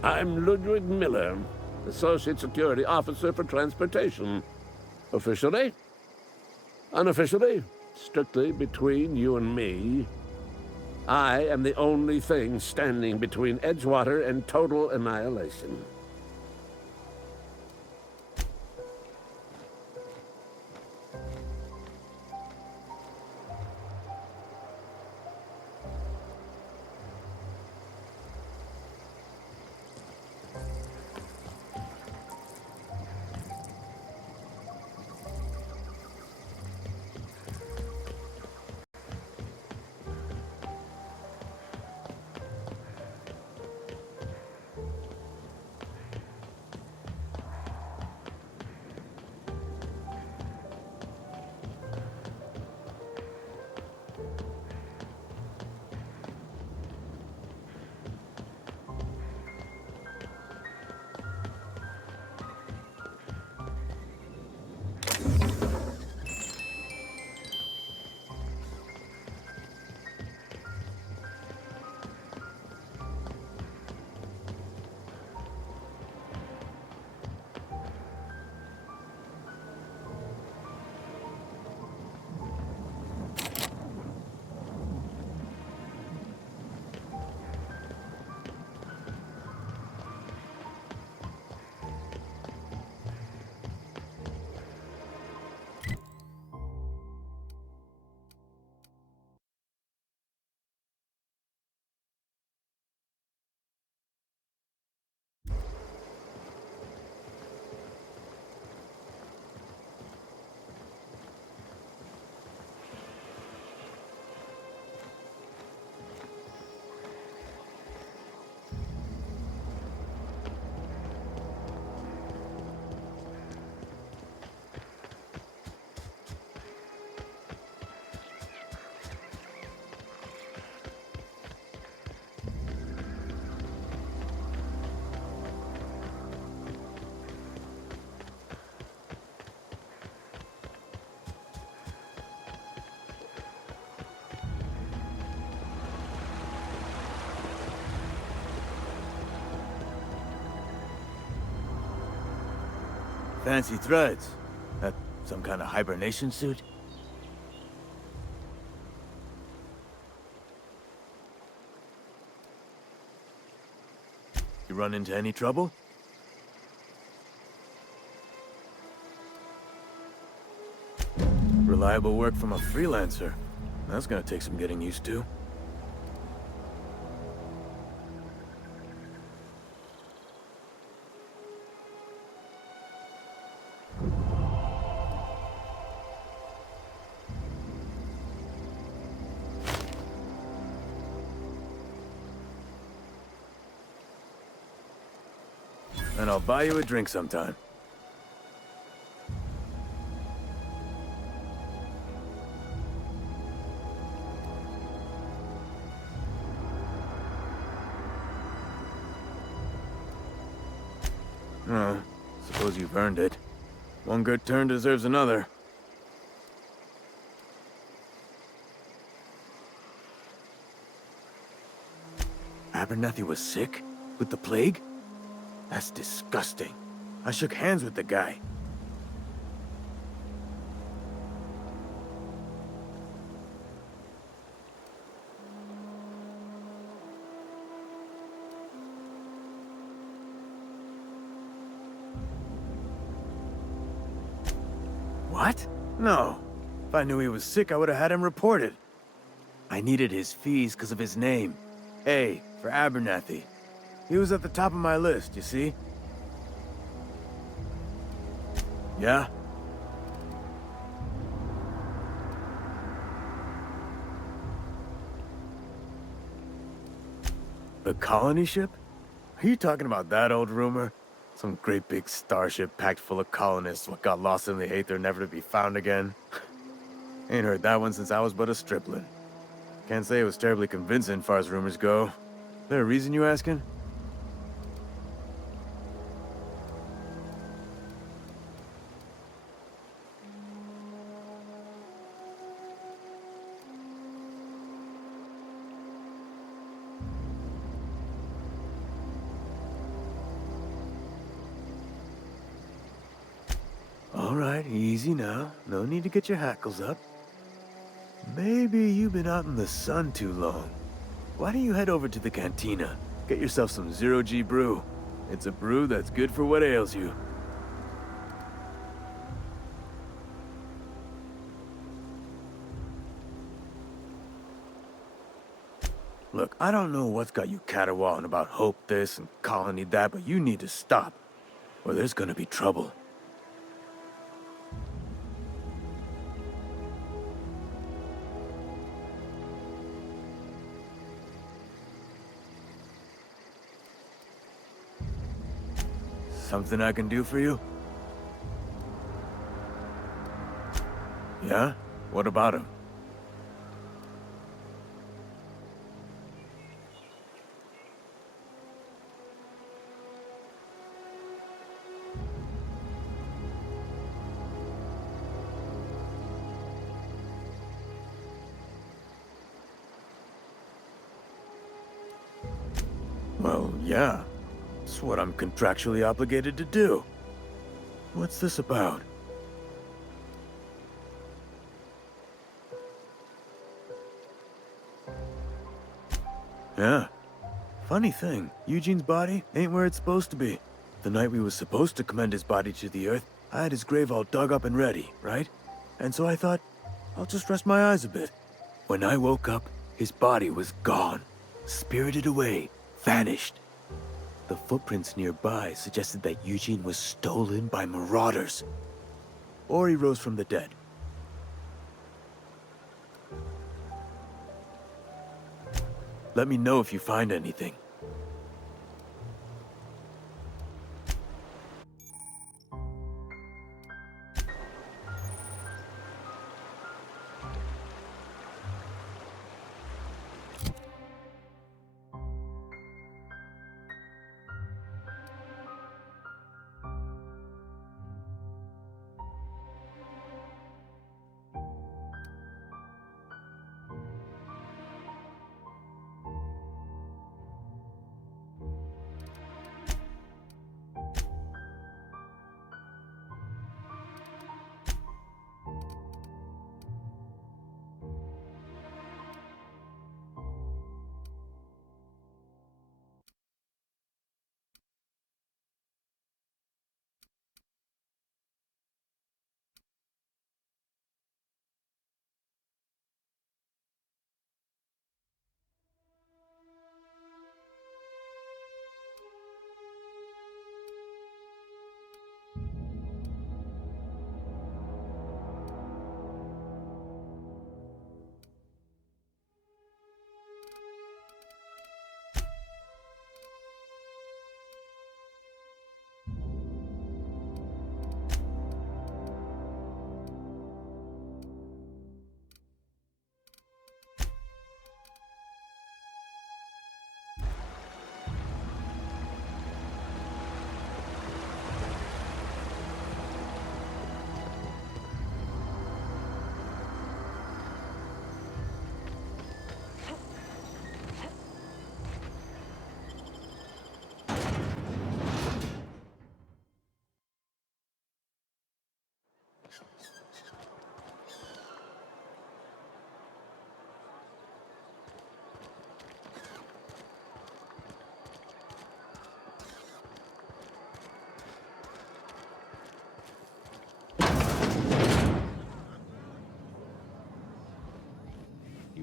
I'm Ludwig Miller, Associate Security Officer for Transportation. Officially? Unofficially? Strictly between you and me. I am the only thing standing between Edgewater and total annihilation. fancy threads. That some kind of hibernation suit? You run into any trouble? Reliable work from a freelancer. That's gonna take some getting used to. And I'll buy you a drink sometime. Oh, suppose you've earned it. One good turn deserves another. Abernathy was sick? With the plague? That's disgusting. I shook hands with the guy. What? No. If I knew he was sick, I would have had him reported. I needed his fees because of his name. A, for Abernathy. He was at the top of my list, you see? Yeah? The colony ship? Are you talking about that old rumor? Some great big starship packed full of colonists what got lost in the aether never to be found again? Ain't heard that one since I was but a stripling. Can't say it was terribly convincing far as rumors go. There a reason you asking? All right, easy now. No need to get your hackles up. Maybe you've been out in the sun too long. Why don't you head over to the cantina? Get yourself some zero-G brew. It's a brew that's good for what ails you. Look, I don't know what's got you caterwauling about hope this and colony that, but you need to stop, or there's gonna be trouble. Something I can do for you? Yeah? What about him? Well, yeah. It's what I'm contractually obligated to do. What's this about? Yeah. Funny thing, Eugene's body ain't where it's supposed to be. The night we was supposed to commend his body to the earth, I had his grave all dug up and ready, right? And so I thought, I'll just rest my eyes a bit. When I woke up, his body was gone. Spirited away. Vanished. The footprints nearby suggested that Eugene was stolen by marauders. Or he rose from the dead. Let me know if you find anything.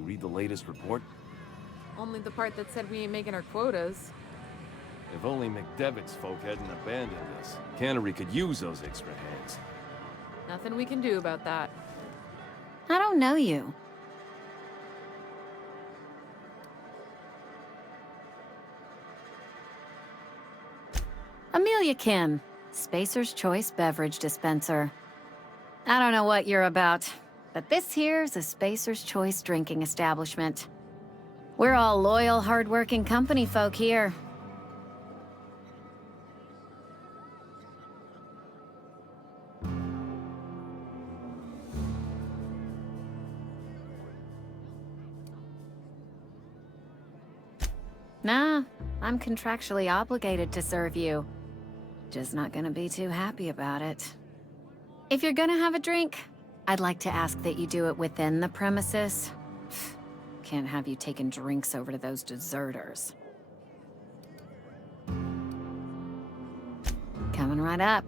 You read the latest report? Only the part that said we ain't making our quotas. If only McDevitt's folk hadn't abandoned us. Cannery could use those extra hands. Nothing we can do about that. I don't know you. Amelia Kim, Spacer's Choice Beverage Dispenser. I don't know what you're about, but this here's a Spacer's Choice drinking establishment. We're all loyal, hard-working company folk here. Nah, I'm contractually obligated to serve you. Just not gonna be too happy about it. If you're gonna have a drink, I'd like to ask that you do it within the premises. Can't have you taking drinks over to those deserters. Coming right up.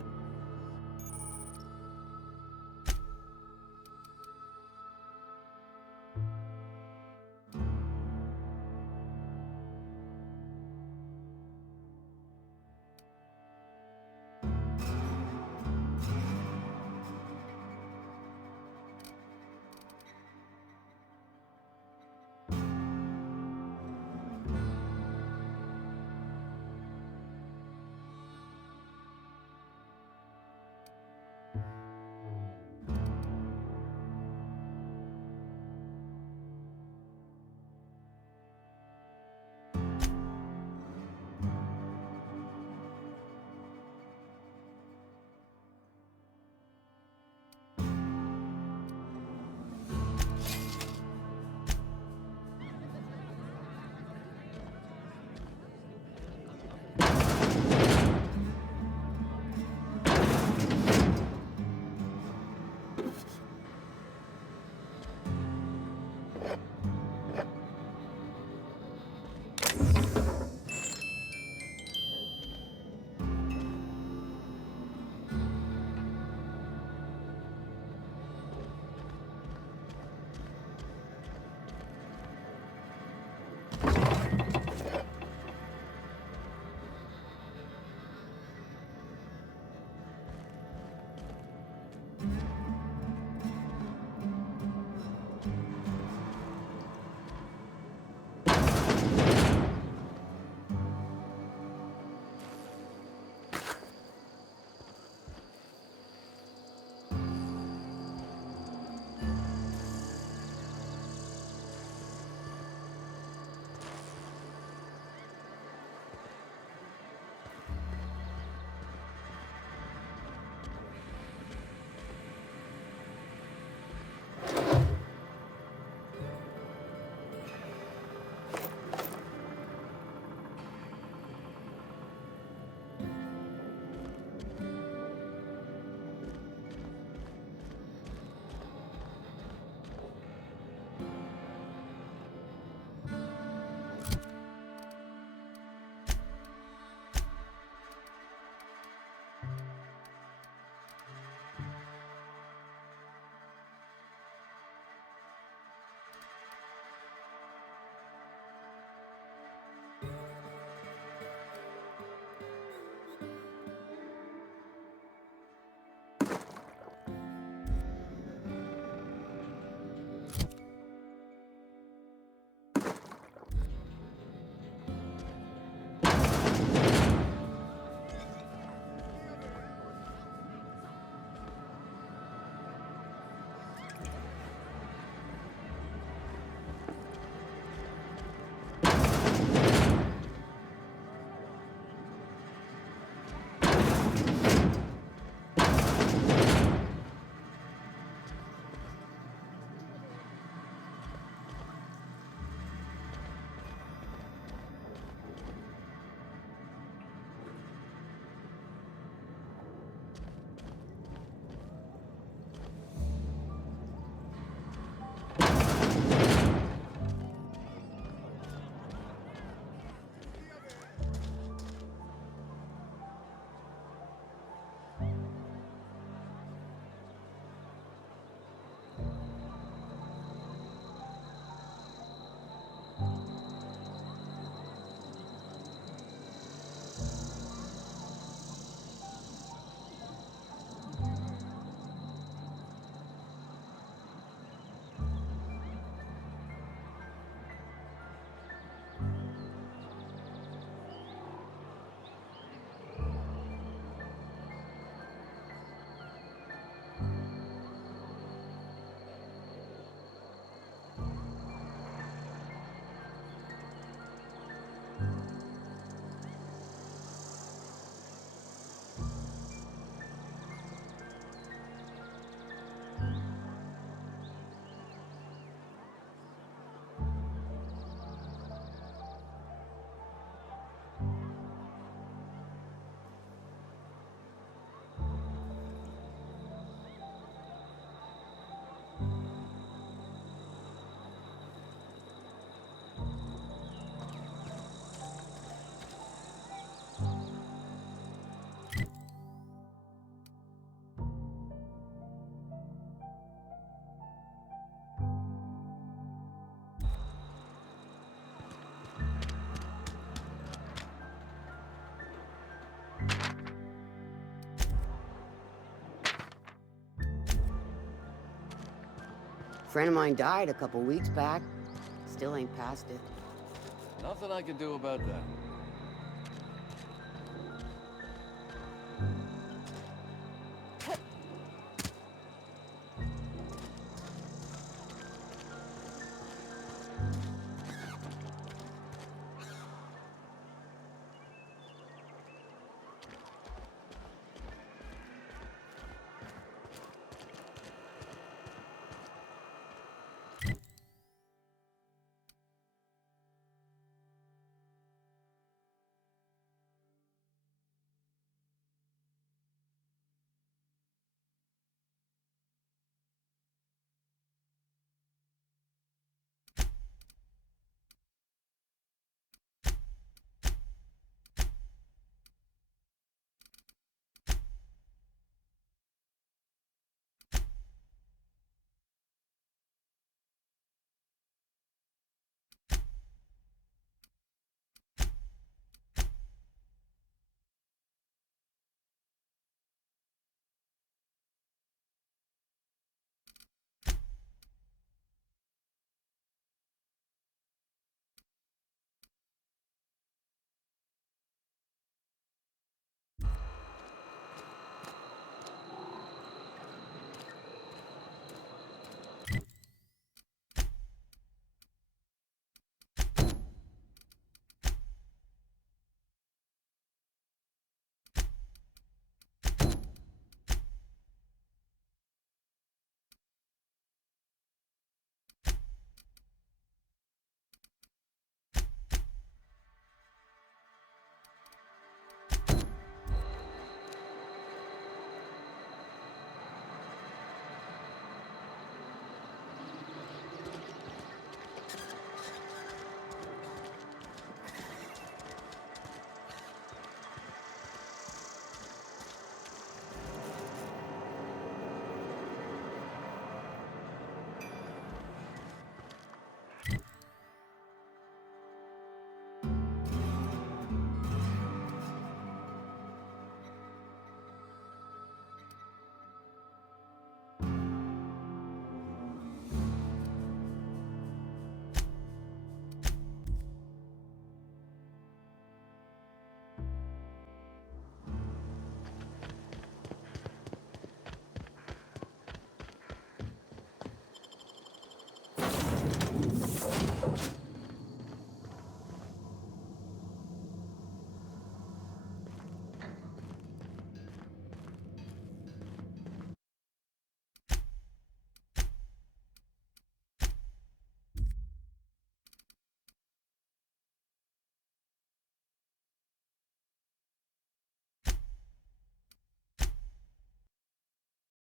Friend of mine died a couple weeks back. Still ain't past it. Nothing I can do about that.